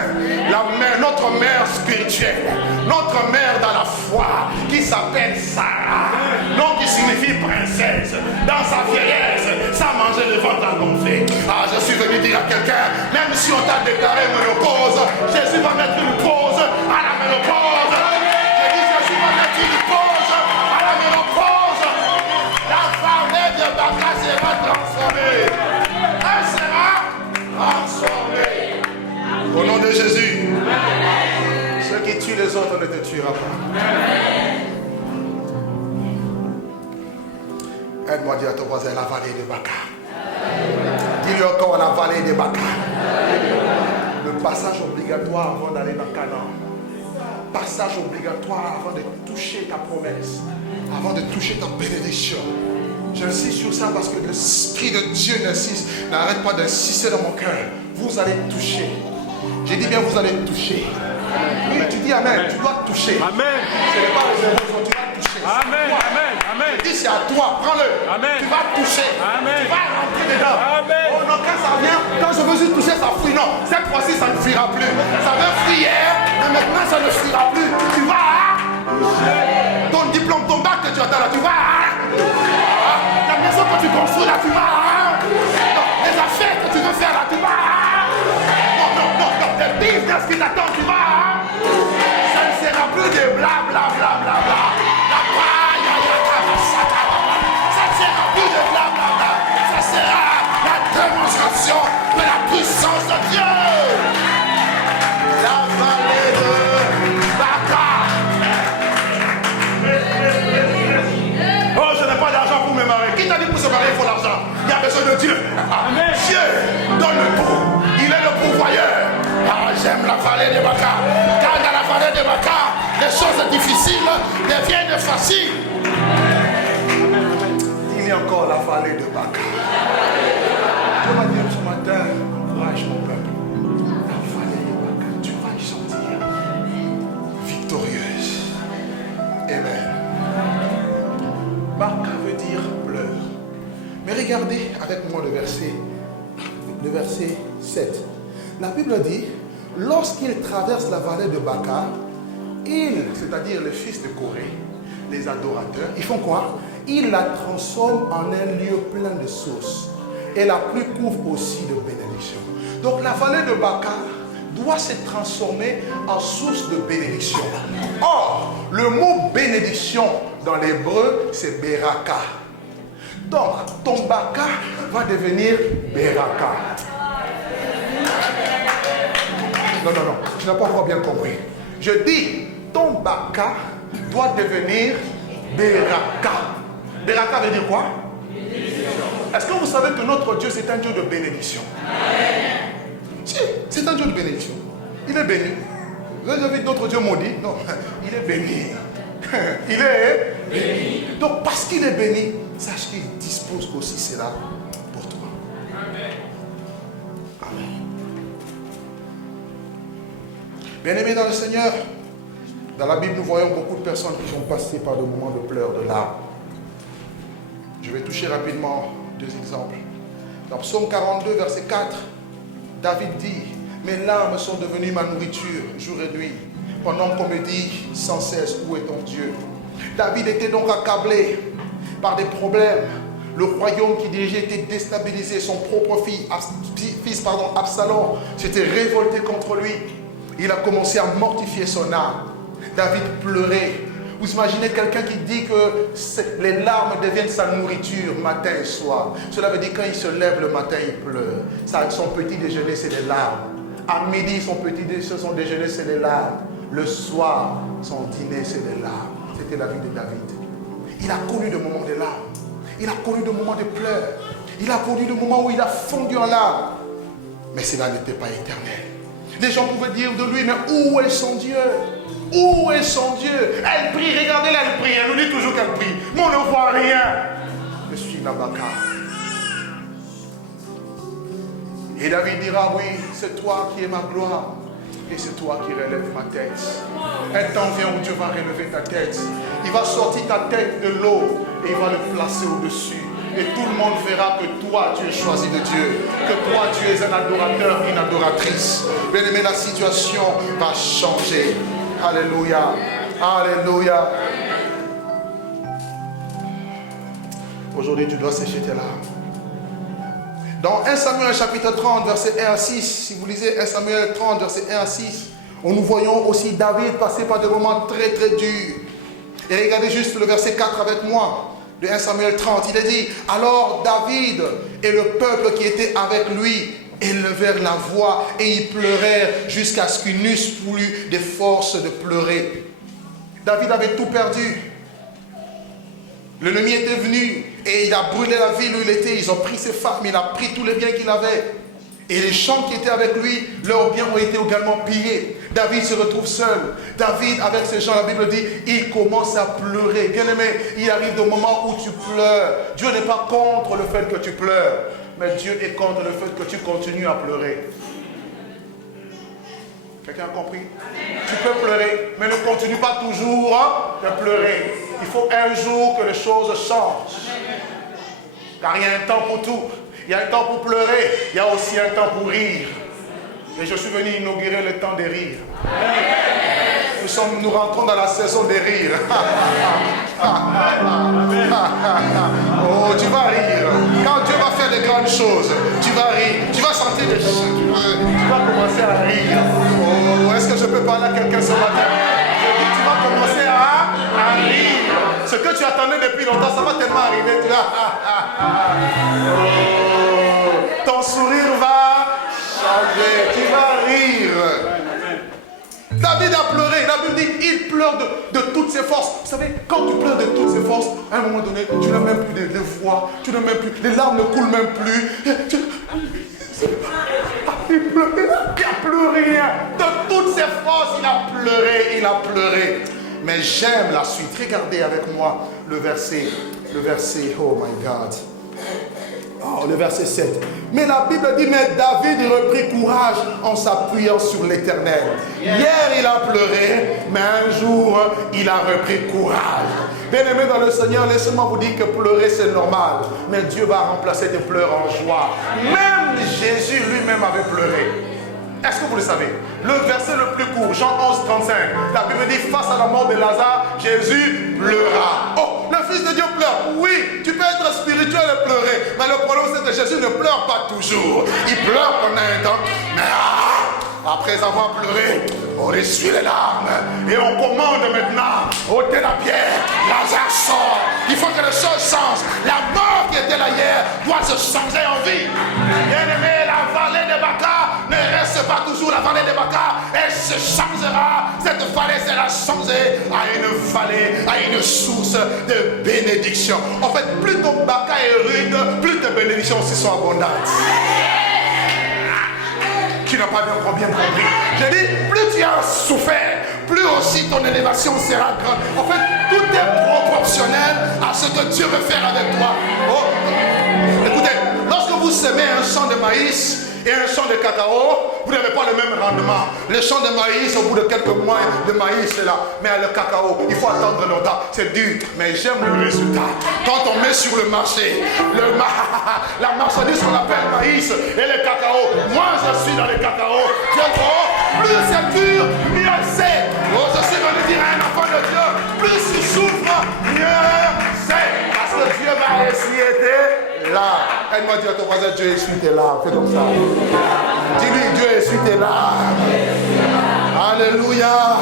notre mère spirituelle, notre mère dans la foi, qui s'appelle Sarah, nom qui signifie princesse. Dans sa vieillesse, ça mangeait le ventre à gonfler. Ah, je suis venu dire à quelqu'un, même si on t'a déclaré ménopause, Jésus va mettre une pause à la ménopause. J'ai dit, Jésus va mettre une pause à la ménopause. La vallée de Baca sera transformée. les autres ne te tuera pas. Aide-moi à dire à ton voisin la vallée de Baca. Dis-lui encore la vallée de Baca. Le passage obligatoire avant d'aller dans Canaan. Passage obligatoire avant de toucher ta promesse. Avant de toucher ta bénédiction. J'insiste sur ça parce que l'Esprit de Dieu n'arrête pas d'insister dans mon cœur. Vous allez toucher. J'ai dit bien vous allez toucher. Oui, tu dis Amen. Tu dois toucher. Amen. Ce n'est pas réservé aux autres. Tu vas toucher. Amen. Amen. Amen. Je dis c'est à toi. Prends-le. Amen. Tu vas toucher. Amen. Tu vas rentrer dedans. Amen. Oh non, quand ça vient, quand je veux juste toucher, ça fuit. Non, cette fois-ci, ça ne fuira plus. Ça veut fuir hier, mais maintenant, ça ne fuira plus. Tu vas toucher. Ton diplôme, ton bac que tu attends là, tu vas. La maison que tu construis là, tu vas. Les affaires que tu veux faire là, tu vas. Non. Le business qui t'attend, tu vas. Ça ne sera plus de blablabla. Ça ne sera plus de blablabla. Ça sera la démonstration de la puissance de Dieu. La vallée de Baca. Oh, je n'ai pas d'argent pour me marier. Qui t'a dit pour se marier, il faut l'argent? Il y a besoin de Dieu. Dieu donne le tout. Il est le pourvoyeur. Ah, j'aime la vallée de Baca. Car dans la vallée de Baca, les choses difficiles deviennent faciles. Il y a encore la vallée de Baca. Je vais dire ce matin, encourage mon peuple. La vallée de Baca, tu vas y sortir victorieuse. Amen. Baca veut dire pleurs. Mais regardez avec moi le verset 7. La Bible dit, lorsqu'il traverse la vallée de Baca, c'est-à-dire les fils de Corée, les adorateurs, ils font quoi? Ils la transforment en un lieu plein de sources. Et la pluie couvre aussi de bénédictions. Donc la vallée de Baca doit se transformer en source de bénédiction. Or, le mot bénédiction dans l'hébreu, c'est Beraka. Donc, ton Baca va devenir Beraka. Non, tu n'as pas encore bien compris. Je dis, ton Baca doit devenir Beraka. Beraka veut dire quoi? Est-ce que vous savez que notre Dieu, c'est un Dieu de bénédiction? Si, c'est un Dieu de bénédiction. Il est béni. Vous avez vu notre Dieu maudit? Non, il est béni. Il est béni. Donc, parce qu'il est béni, sache qu'il dispose aussi cela pour toi. Amen. Bien-aimés dans le Seigneur, dans la Bible, nous voyons beaucoup de personnes qui sont passées par des moments de pleurs, de larmes. Je vais toucher rapidement deux exemples. Dans Psaume 42, verset 4, David dit, « Mes larmes sont devenues ma nourriture jour et nuit, pendant qu'on me dit sans cesse, où est ton Dieu ?» David était donc accablé par des problèmes. Le royaume qui dirigeait était déstabilisé. Son propre fils Absalom, s'était révolté contre lui. Il a commencé à mortifier son âme. David pleurait. Vous imaginez quelqu'un qui dit que les larmes deviennent sa nourriture matin et soir. Cela veut dire quand il se lève le matin, il pleure. Son petit déjeuner, c'est des larmes. À midi, son déjeuner, c'est des larmes. Le soir, son dîner, c'est des larmes. C'était la vie de David. Il a connu des moments de larmes. Il a connu des moments de pleurs. Il a connu des moments où il a fondu en larmes. Mais cela n'était pas éternel. Les gens pouvaient dire de lui, mais où est son Dieu? Où est son Dieu? Elle prie, regardez-la, elle prie. Elle nous dit toujours qu'elle prie. Mais on ne voit rien. Je suis Nabaka. Et David dira, oui, c'est toi qui es ma gloire. Et c'est toi qui relèves ma tête. Un temps vient où Dieu va relever ta tête. Il va sortir ta tête de l'eau et il va le placer au-dessus. Et tout le monde verra que toi, tu es choisi de Dieu. Que toi, tu es un adorateur, une adoratrice. Bien aimé, la situation va changer. Alléluia. Alléluia. Aujourd'hui, tu dois sécher tes larmes. Dans 1 Samuel chapitre 30, verset 1 à 6, si vous lisez 1 Samuel 30, verset 1 à 6, nous voyons aussi David passer par des moments très très durs. Et regardez juste le verset 4 avec moi. De 1 Samuel 30, il est dit, alors David et le peuple qui était avec lui élevèrent la voix et ils pleurèrent jusqu'à ce qu'ils n'eussent plus de force de pleurer. David avait tout perdu. L'ennemi était venu et il a brûlé la ville où il était. Ils ont pris ses femmes, il a pris tous les biens qu'il avait. Et les gens qui étaient avec lui, leurs biens ont été également pillés. David se retrouve seul. David, avec ces gens, la Bible dit, il commence à pleurer. Bien-aimé, il arrive au moment où tu pleures. Dieu n'est pas contre le fait que tu pleures, mais Dieu est contre le fait que tu continues à pleurer. Quelqu'un a compris? Tu peux pleurer, mais ne continue pas toujours de pleurer. Il faut un jour que les choses changent. Car il y a un temps pour tout. Il y a un temps pour pleurer, il y a aussi un temps pour rire. Et je suis venu inaugurer le temps des rires. Nous rentrons dans la saison des rires. Oh, tu vas rire. Quand Dieu va faire de grandes choses, tu vas rire. Tu vas sentir des choses. Tu vas commencer à rire. Oh, est-ce que je peux parler à quelqu'un ce matin? Je dis, tu vas commencer à rire. Ce que tu attendais depuis longtemps, ça va tellement arriver. Tu vas... Oh, ton sourire va changer. Tu vas rire. David a pleuré. La Bible dit, il pleure de toutes ses forces. Vous savez, quand tu pleures de toutes ses forces, à un moment donné, tu n'as même plus de voix. Tu n'as même plus, les larmes ne coulent même plus. Il a pleuré. De toutes ses forces, il a pleuré. Mais j'aime la suite. Regardez avec moi le verset, oh my God. Oh, le verset 7. Mais la Bible dit, mais David reprit courage en s'appuyant sur l'Éternel. Hier, il a pleuré, mais un jour, il a repris courage. Bien-aimés dans le Seigneur, laissez-moi vous dire que pleurer, c'est normal. Mais Dieu va remplacer tes pleurs en joie. Même Jésus lui-même avait pleuré. Est-ce que vous le savez? Le verset le plus court, Jean 11, 35. La Bible dit, face à la mort de Lazare, Jésus pleura. Oh, le Fils de Dieu pleure. Oui, tu peux être spirituel et pleurer. Mais le problème, c'est que Jésus ne pleure pas toujours. Il pleure pendant un temps. Mais après avoir pleuré, on essuie les larmes. Et on commande maintenant, ôtez la pierre. Lazare sort. Il faut que les choses changent. La mort qui était là hier doit se changer en vie. Bien-aimé, la vallée de Baca ne reste pas toujours la vallée de Baca. Elle se changera. Cette vallée sera changée à une vallée, à une source de bénédiction. En fait, plus ton Baca est rude, plus tes bénédictions aussi sont abondantes. Tu n'as pas bien compris. Je dis, plus tu as souffert, plus aussi ton élévation sera grande. En fait, tout est proportionnel à ce que Dieu veut faire avec toi. Oh. Écoutez, lorsque vous semez un champ de maïs et un champ de cacao, vous n'avez pas le même rendement. Le champ de maïs, au bout de quelques mois de maïs, c'est là. Mais le cacao, il faut attendre longtemps. C'est dur, mais j'aime le résultat. Quand on met sur le marché, la marchandise qu'on appelle maïs et le cacao, moi je suis dans le cacao. Plus c'est dur, mieux c'est. Oh, je suis venu dire à un enfant de Dieu, plus tu souffres, mieux c'est. Parce que Dieu va essuyer tes larmes. Aide-moi à dire à ton voisin, Dieu essuie tes larmes. Fais comme ça. Dis-lui, Dieu essuie tes larmes. Alléluia.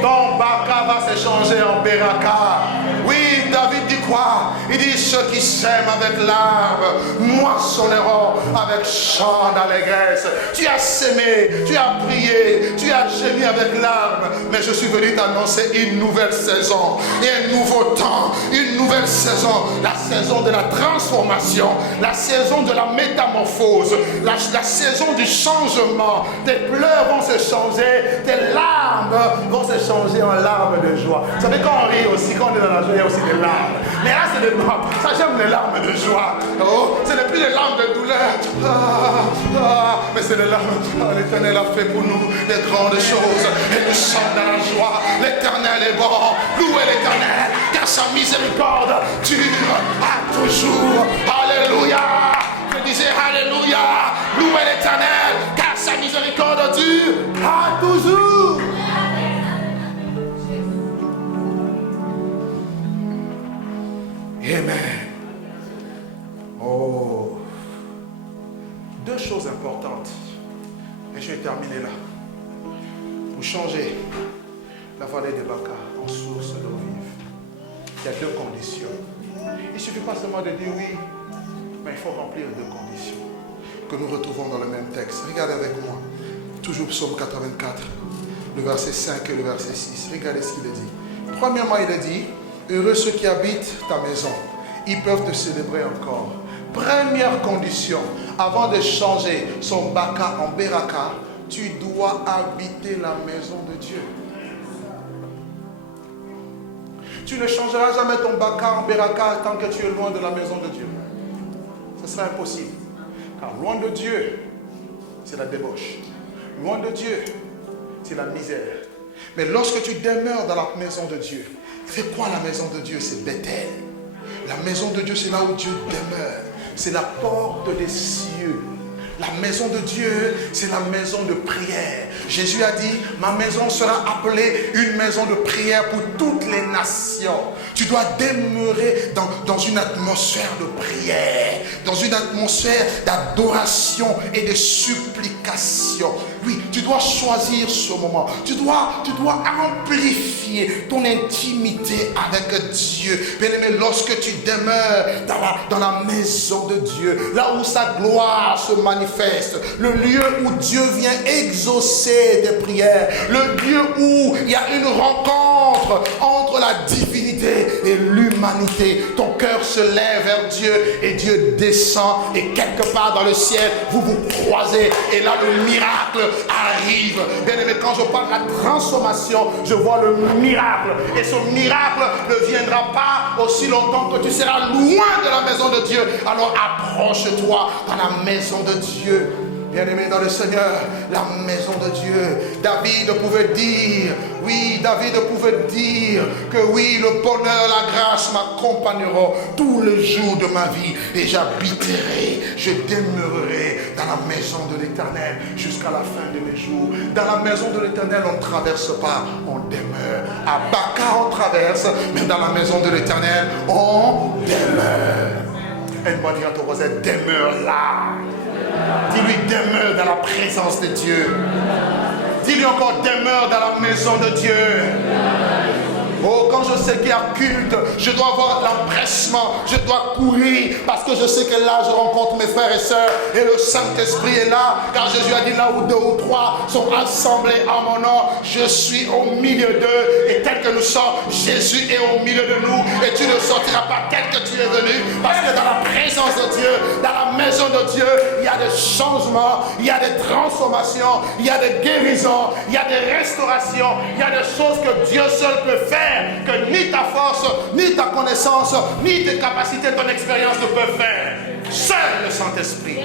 Ton Baca va s'échanger en Beraka. Oui, David dit quoi? Il dit, ceux qui sèment avec larmes moissonneront avec chant d'allégresse. Tu as sémé, tu as prié, tu as gémi avec larmes. Mais je suis venu t'annoncer une nouvelle saison et un nouveau temps, une nouvelle saison. La saison de la transformation, la saison de la métamorphose, la saison du changement. Tes pleurs vont se changer, tes larmes vont se changer en larmes de joie. Vous savez, quand on rit aussi, quand on est dans la joie, il y a aussi des larmes. Mais là, c'est des larmes. Ça, j'aime les larmes de joie. Oh, ce n'est plus des larmes de douleur. Mais c'est des larmes. L'Éternel a fait pour nous des grandes choses. Et nous sommes dans la joie. L'Éternel est bon. Louez l'Éternel, car sa miséricorde dure à toujours. Alléluia. Je disais Alléluia. Louez l'Éternel, car sa miséricorde dure à toujours. Amen. Oh. Deux choses importantes. Et je vais terminer là. Pour changer la vallée de Baca en source d'eau vive, il y a deux conditions. Il ne suffit pas seulement de dire oui, mais il faut remplir deux conditions. que nous retrouvons dans le même texte. Regardez avec moi. Toujours psaume 84, le verset 5 et le verset 6. Regardez ce qu'il dit. Premièrement, il a dit, heureux ceux qui habitent ta maison. Ils peuvent te célébrer encore. Première condition, avant de changer son baka en beraka, tu dois habiter la maison de Dieu. Tu ne changeras jamais ton baka en beraka tant que tu es loin de la maison de Dieu. Ce sera impossible. Car loin de Dieu, c'est la débauche. Loin de Dieu, c'est la misère. Mais lorsque tu demeures dans la maison de Dieu, c'est quoi la maison de Dieu? C'est Bethel. La maison de Dieu, c'est là où Dieu demeure. C'est la porte des cieux. La maison de Dieu, c'est la maison de prière. Jésus a dit, ma maison sera appelée une maison de prière pour toutes les nations. Tu dois demeurer dans une atmosphère de prière, dans une atmosphère d'adoration et de supplication. Oui, tu dois choisir ce moment. Tu dois amplifier ton intimité avec Dieu. Bien-aimé, lorsque tu demeures dans la maison de Dieu, là où sa gloire se manifeste, le lieu où Dieu vient exaucer tes prières, le lieu où il y a une rencontre entre la divinité et l'humanité, ton cœur se lève vers Dieu et Dieu descend et quelque part dans le ciel, vous vous croisez et là le miracle arrive. Bien aimé, quand je parle de la transformation, je vois le miracle. Et ce miracle ne viendra pas aussi longtemps que tu seras loin de la maison de Dieu. Alors approche-toi dans la maison de Dieu. Bien-aimé dans le Seigneur, la maison de Dieu. David pouvait dire, que oui, le bonheur, la grâce m'accompagneront tous les jours de ma vie. Et j'habiterai, je demeurerai dans la maison de l'Éternel jusqu'à la fin de mes jours. Dans la maison de l'Éternel, on ne traverse pas, on demeure. À Baka, on traverse, mais dans la maison de l'Éternel, on demeure. Elle va dire à ton voisin, demeure là. Dis-lui, demeure dans la présence de Dieu. Dis-lui encore, demeure dans la maison de Dieu. Oh, quand je sais qu'il y a culte, je dois avoir l'empressement, je dois courir, parce que je sais que là, je rencontre mes frères et sœurs, et le Saint-Esprit est là, car Jésus a dit, là où deux ou trois sont assemblés en mon nom, je suis au milieu d'eux, et tel que nous sommes, Jésus est au milieu de nous, et tu ne sortiras pas tel que tu es venu, parce que dans la présence de Dieu, dans la maison de Dieu, il y a des changements, il y a des transformations, il y a des guérisons, il y a des restaurations, il y a des choses que Dieu seul peut faire, que ni ta force, ni ta connaissance, ni tes capacités, ton expérience ne peuvent faire. Seul le Saint-Esprit,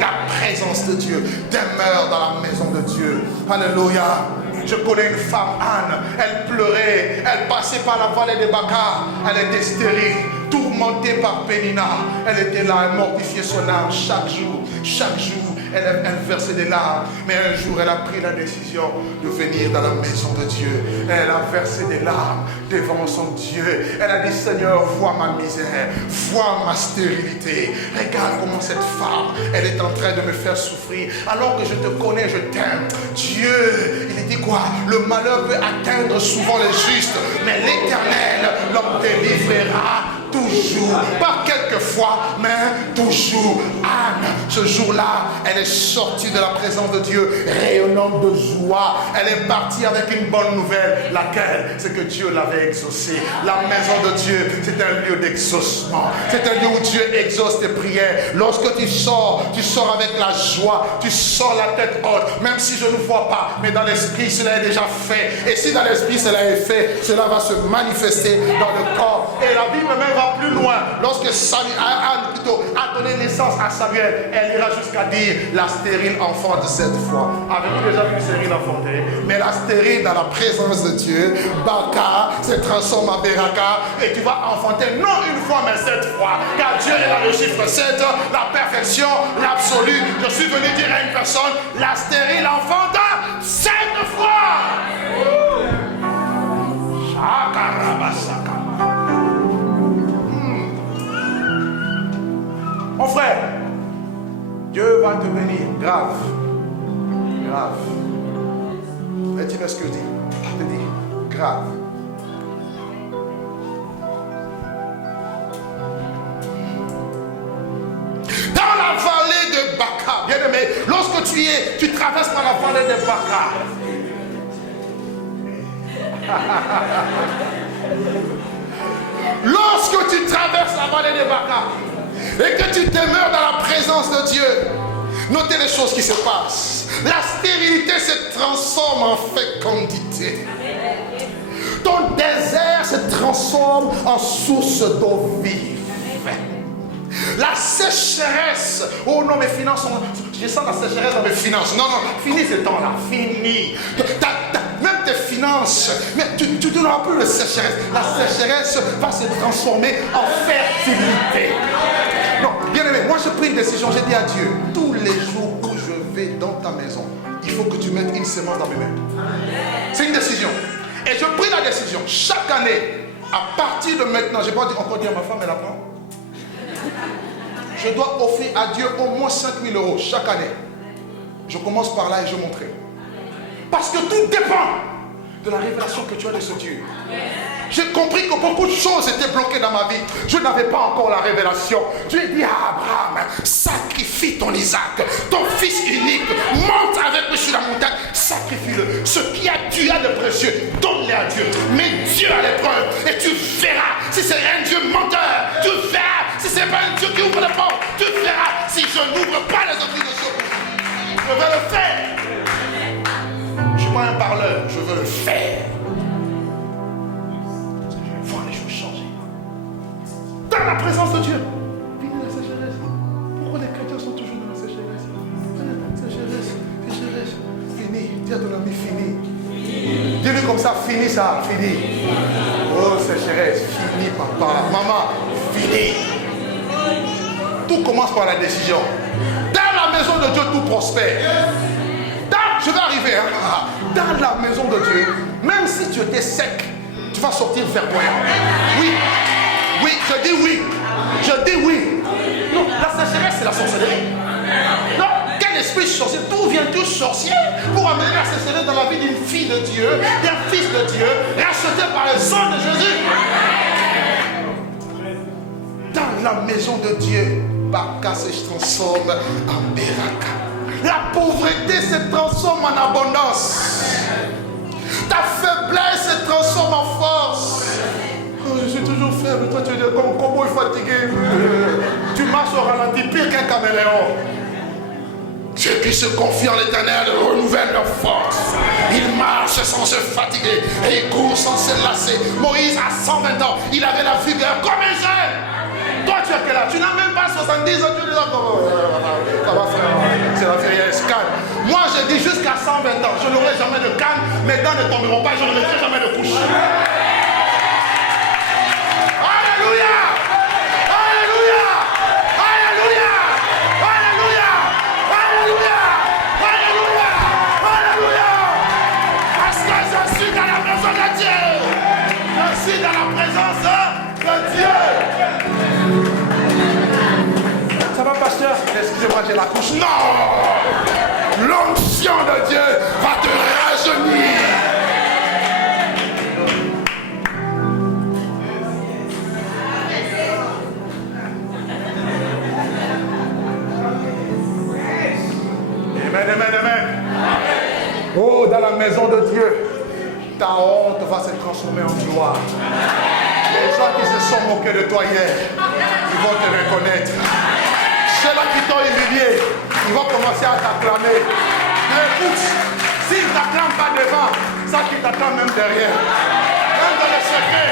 la présence de Dieu, demeure dans la maison de Dieu. Alléluia. Je connais une femme, Anne, elle pleurait, elle passait par la vallée des Baka, elle était stérile, tourmentée par Pénina. Elle était là, elle mortifiait son âme chaque jour. Elle versait des larmes, mais un jour elle a pris la décision de venir dans la maison de Dieu. Elle a versé des larmes devant son Dieu. Elle a dit, Seigneur, vois ma misère, vois ma stérilité. Regarde comment cette femme, elle est en train de me faire souffrir. Alors que je te connais, je t'aime. Dieu, il dit quoi? Le malheur peut atteindre souvent les justes, mais l'Éternel l'en délivrera toujours, pas quelquefois, mais toujours. Anne, ce jour-là, elle est sortie de la présence de Dieu, rayonnante de joie. Elle est partie avec une bonne nouvelle, laquelle? C'est que Dieu l'avait exaucée. La maison de Dieu, c'est un lieu d'exaucement. C'est un lieu où Dieu exauce tes prières. Lorsque tu sors avec la joie, tu sors la tête haute, même si je ne vois pas, mais dans l'esprit, cela est déjà fait. Et si dans l'esprit, cela est fait, cela va se manifester dans le corps. Et la Bible même va plus loin. Lorsque Anne a donné naissance à Samuel, elle ira jusqu'à dire, la stérile enfante cette fois. Avez-vous déjà vu une stérile enfanter? Mais la stérile dans la présence de Dieu, Baka se transforme en Beraka, et tu vas enfanter non une fois mais 7 fois, car Dieu est dans le chiffre 7, la perfection, l'absolu. Je suis venu dire à une personne, la stérile enfante 7 fois. Shakarabasaka. Mon frère, Dieu va te bénir. Grave. Et tu vois ce que je dis? Je te dis, grave. Dans la vallée de Baka, lorsque tu traverses par la vallée des Baca, lorsque tu traverses la vallée des Baca et que tu demeures dans la présence de Dieu, notez les choses qui se passent. La stérilité se transforme en fécondité. Ton désert se transforme en source d'eau vive. La sécheresse, oh non, mes finances sont... Je sens la sécheresse dans mes finances. Non, finis ce temps-là, fini. Même tes finances, mais tu n'auras plus de sécheresse. La sécheresse va se transformer en fertilité. Non, bien aimé, moi je pris une décision. J'ai dit à Dieu, tous les jours où je vais dans ta maison, il faut que tu mettes une semence dans mes mains. C'est une décision. Et je pris la décision, chaque année, à partir de maintenant, je n'ai pas encore dit à ma femme, elle apprend. Je dois offrir à Dieu au moins 5 000 euros chaque année. Je commence par là et je montrerai. Parce que tout dépend de la révélation que tu as de ce Dieu. J'ai compris que beaucoup de choses étaient bloquées dans ma vie. Je n'avais pas encore la révélation. Je ai dit à Abraham, sacrifie ton Isaac, ton fils unique, monte avec moi sur la montagne, sacrifie-le. Ce qui tu as de précieux, donne-le à Dieu. Mets Dieu à l'épreuve et tu verras si c'est un Dieu menteur. Tu verras si ce n'est pas un Dieu qui ouvre les portes. Tu verras si je n'ouvre pas les autres de ce. Je veux le faire. Je ne suis pas un parleur, je veux le faire. Voir les choses changer. Dans la présence de Dieu. Fini la sécheresse. Pourquoi les chrétiens sont toujours dans la sécheresse? Sécheresse. Fini. Dis à ton ami, fini. Dis-lui comme ça, fini ça, fini. Oh, sécheresse, fini, papa. Maman, fini. Tout commence par la décision. Dans la maison de Dieu, tout prospère. Je vais arriver, hein? Dans la maison de Dieu, même si tu étais sec, tu vas sortir verdoyant. Oui, je dis oui. Je dis oui. Non, la sécheresse, c'est la sorcellerie. Non, quel esprit sorcier? D'où viens-tu sorcier pour amener la sécheresse dans la vie d'une fille de Dieu, d'un fils de Dieu, racheté par le sang de Jésus? Dans la maison de Dieu, Baka se transforme en Beraka. La pauvreté se transforme en abondance. Ta faiblesse se transforme en force. Oh, je suis toujours faible. Toi, tu es comme Kobo est fatigué. Tu marches au ralenti, pire qu'un caméléon. Ceux qui se confient en l'Éternel renouvellent leur force. Ils marchent sans se fatiguer et ils courent sans se lasser. Moïse, à 120 ans, il avait la vigueur comme un jeune. Toi, tu es quel âge? Tu n'as même pas 70 ans. Tu dis, ça va frère, c'est la vieillesse, calme. Moi, je dis jusqu'à 120 ans, je n'aurai jamais de canne, mes dents ne tomberont pas, je ne mettrai jamais de couche. Alléluia! Alléluia! Alléluia! Alléluia! Alléluia! Alléluia! Alléluia! Parce que je suis dans la maison de Dieu. Je suis dans la présence de Dieu. Ça va, pasteur? Excusez-moi, j'ai la couche. Non! L'onction de Dieu va te rajeunir. Amen. Oh, dans la maison de Dieu, ta honte va se transformer en gloire. Les gens qui se sont moqués de toi hier, ils vont te reconnaître. Ceux-là qui t'ont humilié, ils vont commencer à t'acclamer. Mais écoute, s'ils ne t'acclament pas devant, ça qui t'acclame même derrière. Même dans le secret,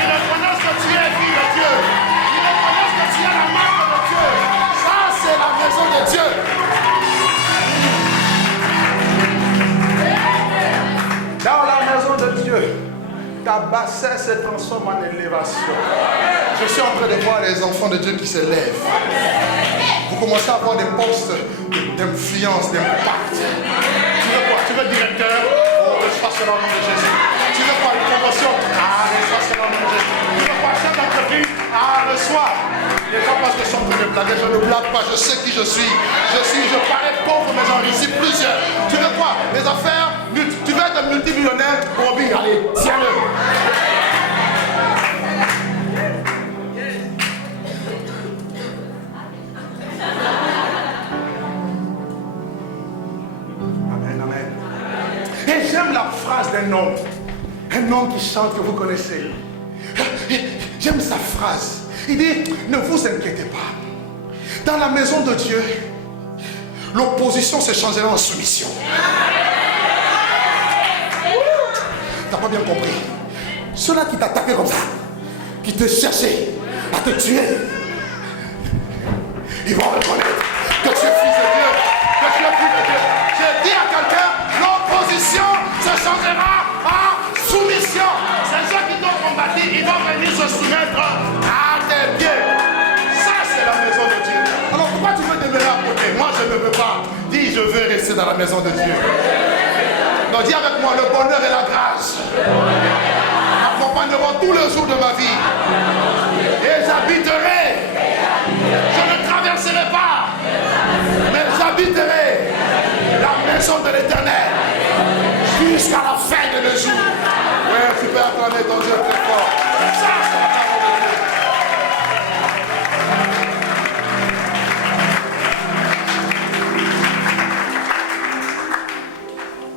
ils reconnaissent que tu es fille de Dieu. Ils reconnaissent que tu es la marque de Dieu. Ça, c'est la maison de Dieu. Dans la maison de Dieu, ta bassesse se transforme en élévation. Je suis en train de voir les enfants de Dieu qui se lèvent. Vous commencez à avoir des postes d'influence, d'impact. Tu veux quoi? Tu veux directeur? Oh, reçois cela au nom de Jésus. Tu veux quoi? Une promotion? Ah, reçois cela au nom de Jésus. Tu veux quoi? Chef d'entreprise? Ah, reçois. Les gens parce que je suis en train de blaguer, je ne blague pas, je sais qui je suis. Je parais pauvre, mais j'en réussis plusieurs. Tu veux quoi? Les affaires? Tu veux être multimillionnaire? Bobby, allez, tiens-le. un homme qui chante que vous connaissez. J'aime sa phrase. Il dit, ne vous inquiétez pas. Dans la maison de Dieu, l'opposition se changera en soumission. T'as pas bien compris. Ceux-là qui t'attaquaient comme ça, qui te cherchaient à te tuer, ils vont reconnaître que tu es fils de Dieu, que tu es fils de Dieu. J'ai dit à quelqu'un, l'opposition se changera en soumission. C'est ceux qui t'ont combattu, ils vont venir se soumettre à tes pieds. Ça, c'est la maison de Dieu. Alors pourquoi tu veux demeurer à côté? Moi, je ne veux pas. Dis, je veux rester dans la maison de Dieu. Donc dis avec moi, le bonheur et la grâce m'accompagneront tous les jours de ma vie. Et j'habiterai. Je ne traverserai pas, mais j'habiterai la maison de l'Éternel jusqu'à la fin de nos jours. Ouais, tu peux acclamer ton Dieu très fort. Ça, c'est la parole de Dieu.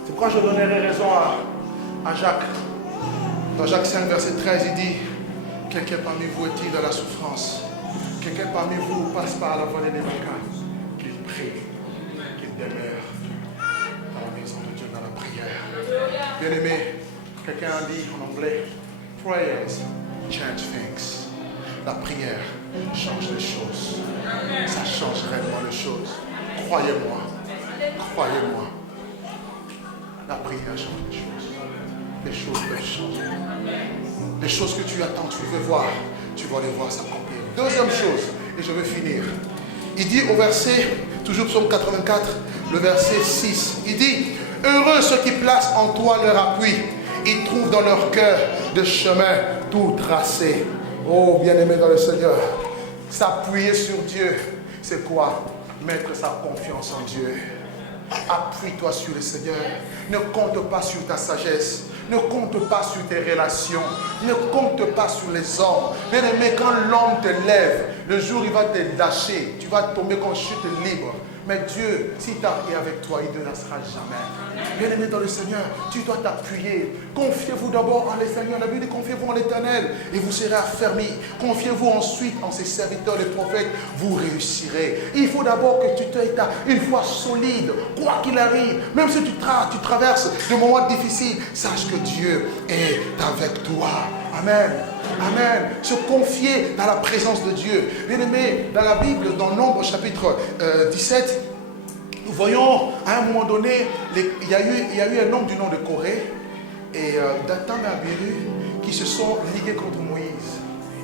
C'est pourquoi je donnerai raison à Jacques. Dans Jacques 5, verset 13, il dit, quelqu'un parmi vous est-il dans la souffrance? Quelqu'un parmi vous passe par la vallée des Baca, qu'il prie, qu'il demeure dans la maison de Dieu, dans la prière. Bien aimé, quelqu'un a dit en anglais, prayers change things. La prière change les choses. Ça change réellement les choses. Croyez-moi, croyez-moi. La prière change les choses. Les choses peuvent changer. Les choses que tu attends, tu veux voir, tu vas les voir s'accomplir. Deuxième chose, et je vais finir. Il dit au verset, toujours psaume 84, le verset 6, il dit, heureux ceux qui placent en toi leur appui. Ils trouvent dans leur cœur de chemin tout tracé. Oh, bien-aimé dans le Seigneur, s'appuyer sur Dieu, c'est quoi? Mettre sa confiance en Dieu. Appuie-toi sur le Seigneur. Ne compte pas sur ta sagesse. Ne compte pas sur tes relations. Ne compte pas sur les hommes. Bien-aimé, quand l'homme te lève, le jour il va te lâcher. Tu vas tomber comme chute libre. Mais Dieu, s'il est avec toi, il ne te laissera jamais. Bien-aimé dans le Seigneur, tu dois t'appuyer. Confiez-vous d'abord en le Seigneur. La Bible dit, confiez-vous en l'Éternel et vous serez affermis. Confiez-vous ensuite en ses serviteurs, les prophètes. Vous réussirez. Il faut d'abord que tu aies une foi solide. Quoi qu'il arrive, même si tu traverses des moments difficiles, sache que Dieu est avec toi. Amen. Amen. Se confier dans la présence de Dieu. Bien-aimé, dans la Bible, dans Nombre chapitre 17, nous voyons à un moment donné, il y a eu un homme du nom de Corée et Dathan et Abiru qui se sont ligués contre Moïse.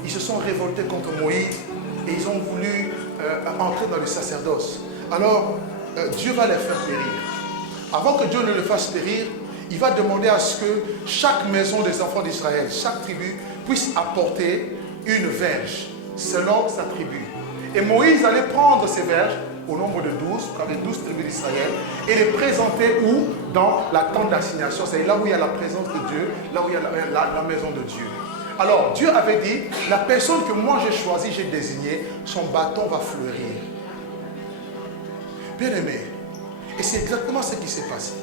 Ils se sont révoltés contre Moïse et ils ont voulu entrer dans le sacerdoce. Alors, Dieu va les faire périr. Avant que Dieu ne les fasse périr, il va demander à ce que chaque maison des enfants d'Israël, chaque tribu, puisse apporter une verge selon sa tribu. Et Moïse allait prendre ces verges au nombre de 12, près les 12 tribus d'Israël, et les présenter où? Dans la tente d'assignation, c'est là où il y a la présence de Dieu, là où il y a la maison de Dieu. Alors, Dieu avait dit, la personne que moi j'ai choisie, j'ai désignée, son bâton va fleurir. Bien aimé, et c'est exactement ce qui s'est passé.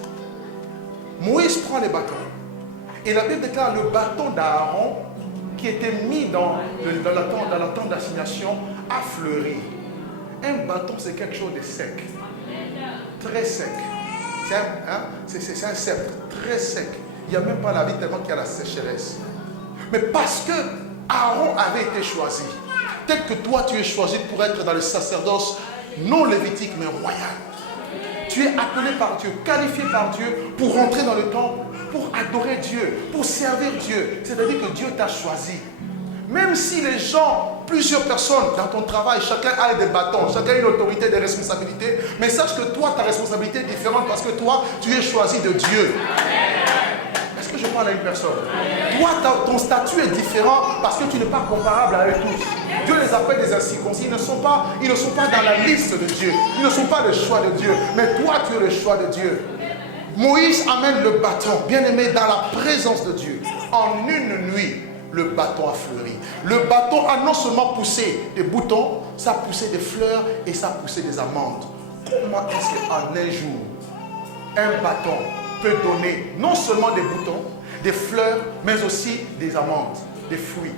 Moïse prend les bâtons. Et la Bible déclare le bâton d'Aaron qui était mis dans la tente d'assignation a fleuri. Un bâton, c'est quelque chose de sec. Très sec. C'est un sceptre très sec. Il n'y a même pas la vie tellement qu'il y a la sécheresse. Mais parce que Aaron avait été choisi, tel que toi tu es choisi pour être dans le sacerdoce non lévitique mais royal. Tu es appelé par Dieu, qualifié par Dieu pour rentrer dans le temple, pour adorer Dieu, pour servir Dieu. C'est-à-dire que Dieu t'a choisi. Même si les gens, plusieurs personnes dans ton travail, chacun a des bâtons, chacun a une autorité, des responsabilités, mais sache que toi, ta responsabilité est différente parce que toi, tu es choisi de Dieu. Est-ce que je parle à une personne? Toi, ton statut est différent parce que tu n'es pas comparable à eux tous. Dieu les appelle des incirconcis. Ils ne sont pas dans la liste de Dieu. Ils ne sont pas le choix de Dieu. Mais toi, tu es le choix de Dieu. Moïse amène le bâton, bien aimé, dans la présence de Dieu. En une nuit, le bâton a fleuri. Le bâton a non seulement poussé des boutons, ça a poussé des fleurs et ça a poussé des amandes. Comment est-ce qu'en un jour, un bâton peut donner non seulement des boutons, des fleurs, mais aussi des amandes, des fruits.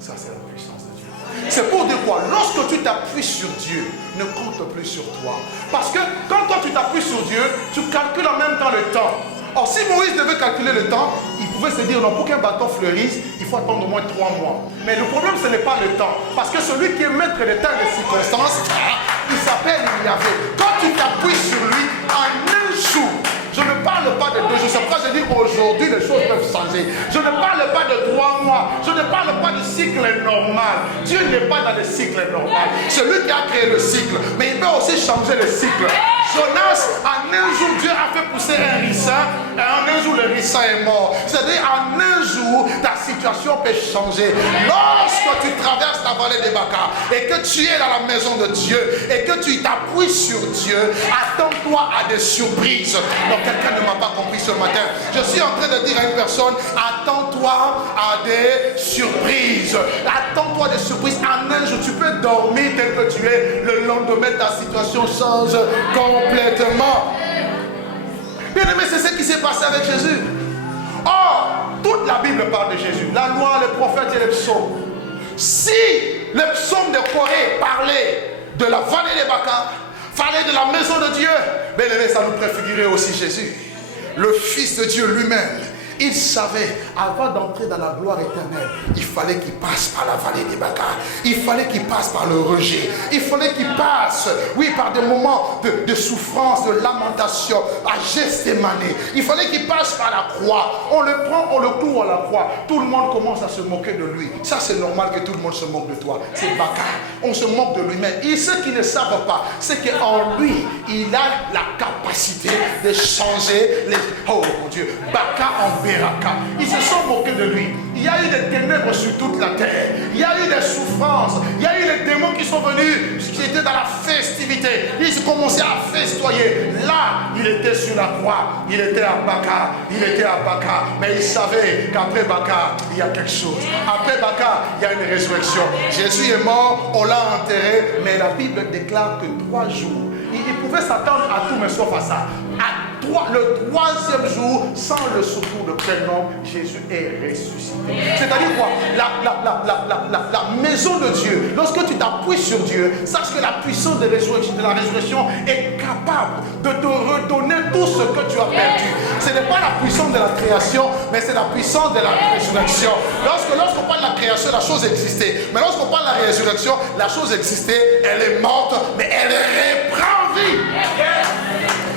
Ça, c'est la puissance de Dieu. C'est pour dire quoi? Lorsque tu t'appuies sur Dieu, ne compte plus sur toi. Parce que quand toi tu t'appuies sur Dieu, tu calcules en même temps le temps. Or, si Moïse devait calculer le temps, il pouvait se dire, non, pour qu'un bâton fleurisse, il faut attendre au moins 3 mois. Mais le problème, ce n'est pas le temps. Parce que celui qui est maître des temps et des circonstances, il s'appelle Yahvé. Quand tu t'appuies sur lui, en un jour, je ne parle pas de 2 jours, c'est pourquoi je dis aujourd'hui les choses peuvent changer. Je ne parle pas de 3 mois, je ne parle pas du cycle normal. Dieu n'est pas dans le cycle normal. C'est lui qui a créé le cycle, mais il peut aussi changer le cycle. Jonas, en un jour, Dieu a fait pousser un ricin, et en un jour, le ricin est mort. C'est-à-dire, en un jour, ta situation peut changer. Lorsque tu traverses la vallée des Baca et que tu es dans la maison de Dieu et que tu t'appuies sur Dieu, attends-toi à des surprises. Donc, quelqu'un ne m'a pas compris ce matin. Je suis en train de dire à une personne, attends-toi à des surprises. Attends-toi à des surprises. En un jour, tu peux dormir tel que tu es. Le lendemain, ta situation change complètement. Bien aimé, c'est ce qui s'est passé avec Jésus. Or, toute la Bible parle de Jésus. La loi, les prophètes et les psaumes. Si les psaumes de Corée parlaient de la vallée des Baca, parlaient de la maison de Dieu, bien aimé, ça nous préfigurait aussi Jésus. Le Fils de Dieu lui-même. Il savait, avant d'entrer dans la gloire éternelle, il fallait qu'il passe par la vallée des Baca. Il fallait qu'il passe par le rejet. Il fallait qu'il passe, oui, par des moments de souffrance, de lamentation, à Gethsémane. Il fallait qu'il passe par la croix. On le prend, on le cloue à la croix. Tout le monde commence à se moquer de lui. Ça, c'est normal que tout le monde se moque de toi. C'est Baca. On se moque de lui-même. Et ceux qui ne savent pas, c'est qu'en lui, il a la capacité de changer les... Oh mon Dieu, Baca en Beraka. Ils se sont moqués de lui. Il y a eu des ténèbres sur toute la terre. Il y a eu des souffrances. Il y a eu des démons qui sont venus, qui étaient dans la festivité. Ils commençaient à festoyer. Là, il était sur la croix. Il était à Baca. Il était à Baca. Mais il savait qu'après Baca, il y a quelque chose. Après Baca, il y a une résurrection. Jésus est mort, on l'a enterré. Mais la Bible déclare que 3 jours, il pouvait s'attendre à tout, mais sauf à ça. Le 3e jour, sans le secours de prénom, Jésus est ressuscité. C'est-à-dire quoi? La maison de Dieu, lorsque tu t'appuies sur Dieu, sache que la puissance de la résurrection est capable de te redonner tout ce que tu as perdu. Ce n'est pas la puissance de la création, mais c'est la puissance de la résurrection. Lorsqu'on parle de la création, la chose existait. Mais lorsqu'on parle de la résurrection, la chose existait, elle est morte, mais elle reprend vie.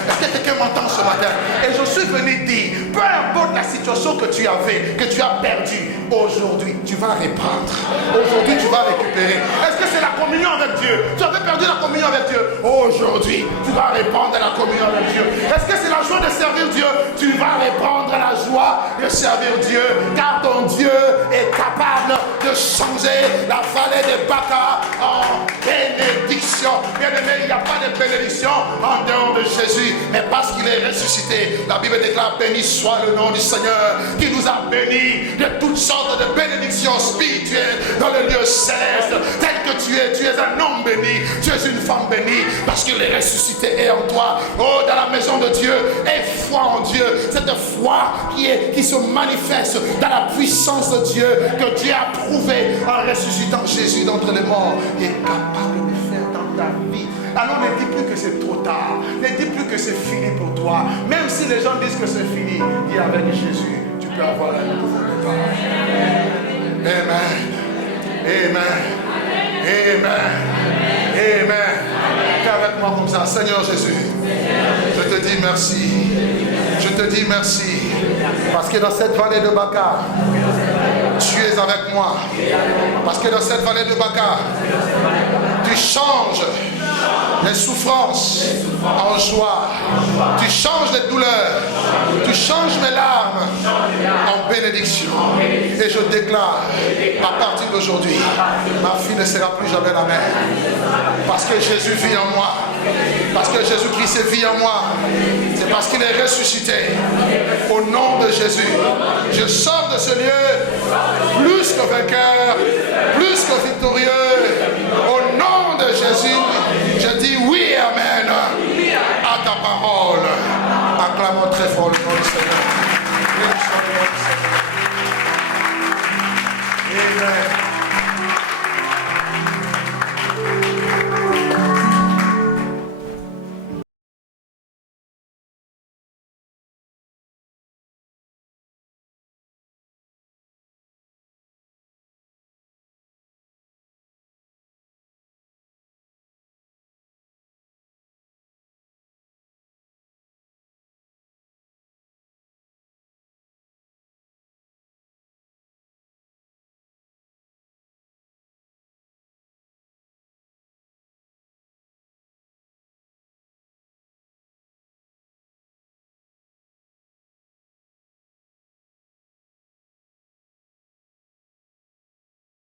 Est-ce que quelqu'un m'entend ce matin? Et je suis venu dire, peu importe la situation que tu avais, que tu as perdue, aujourd'hui, tu vas reprendre. Aujourd'hui, tu vas récupérer. Est-ce que c'est la communion avec Dieu? Tu avais perdu la communion avec Dieu. Aujourd'hui, tu vas reprendre la communion avec Dieu. Est-ce que c'est la joie de servir Dieu? Tu vas reprendre la joie de servir Dieu. Car ton Dieu est capable de changer la vallée de Baca en bénédiction. Bien aimé, il n'y a pas de bénédiction en dehors de Jésus. Mais parce qu'il est ressuscité, la Bible déclare: béni soit le nom du Seigneur qui nous a bénis de toutes sortes de bénédictions spirituelles dans le lieu céleste. Tel que tu es un homme béni, tu es une femme bénie parce qu'il est ressuscité et en toi. Oh, dans la maison de Dieu, aie foi en Dieu. Cette foi qui se manifeste dans la puissance de Dieu que Dieu a prouvé en ressuscitant Jésus d'entre les morts. Il est capable de faire dans ta vie. Alors ne dis plus que c'est trop tard. Ne dis plus que c'est fini pour toi. Même si les gens disent que c'est fini, dis avec Jésus, tu peux avoir un nouveau départ. Amen. Amen. Amen. Amen. Fais avec moi comme ça. Seigneur Jésus, je te dis merci. Je te dis merci. Parce que dans cette vallée de Baca, tu es avec moi. Parce que dans cette vallée de Baca, tu changes les souffrances en joie. Tu changes les douleurs. Tu changes mes larmes en bénédiction. Et je déclare, à partir d'aujourd'hui, ma fille ne sera plus jamais la mère. Parce que Jésus vit en moi. Parce que Jésus-Christ vit en moi. C'est parce qu'il est ressuscité. Au nom de Jésus, je sors de ce lieu plus que vainqueur, plus que victorieux. Au nom de Jésus, je dis oui, amen à ta parole. Acclame Acclame très fort le nom du Seigneur.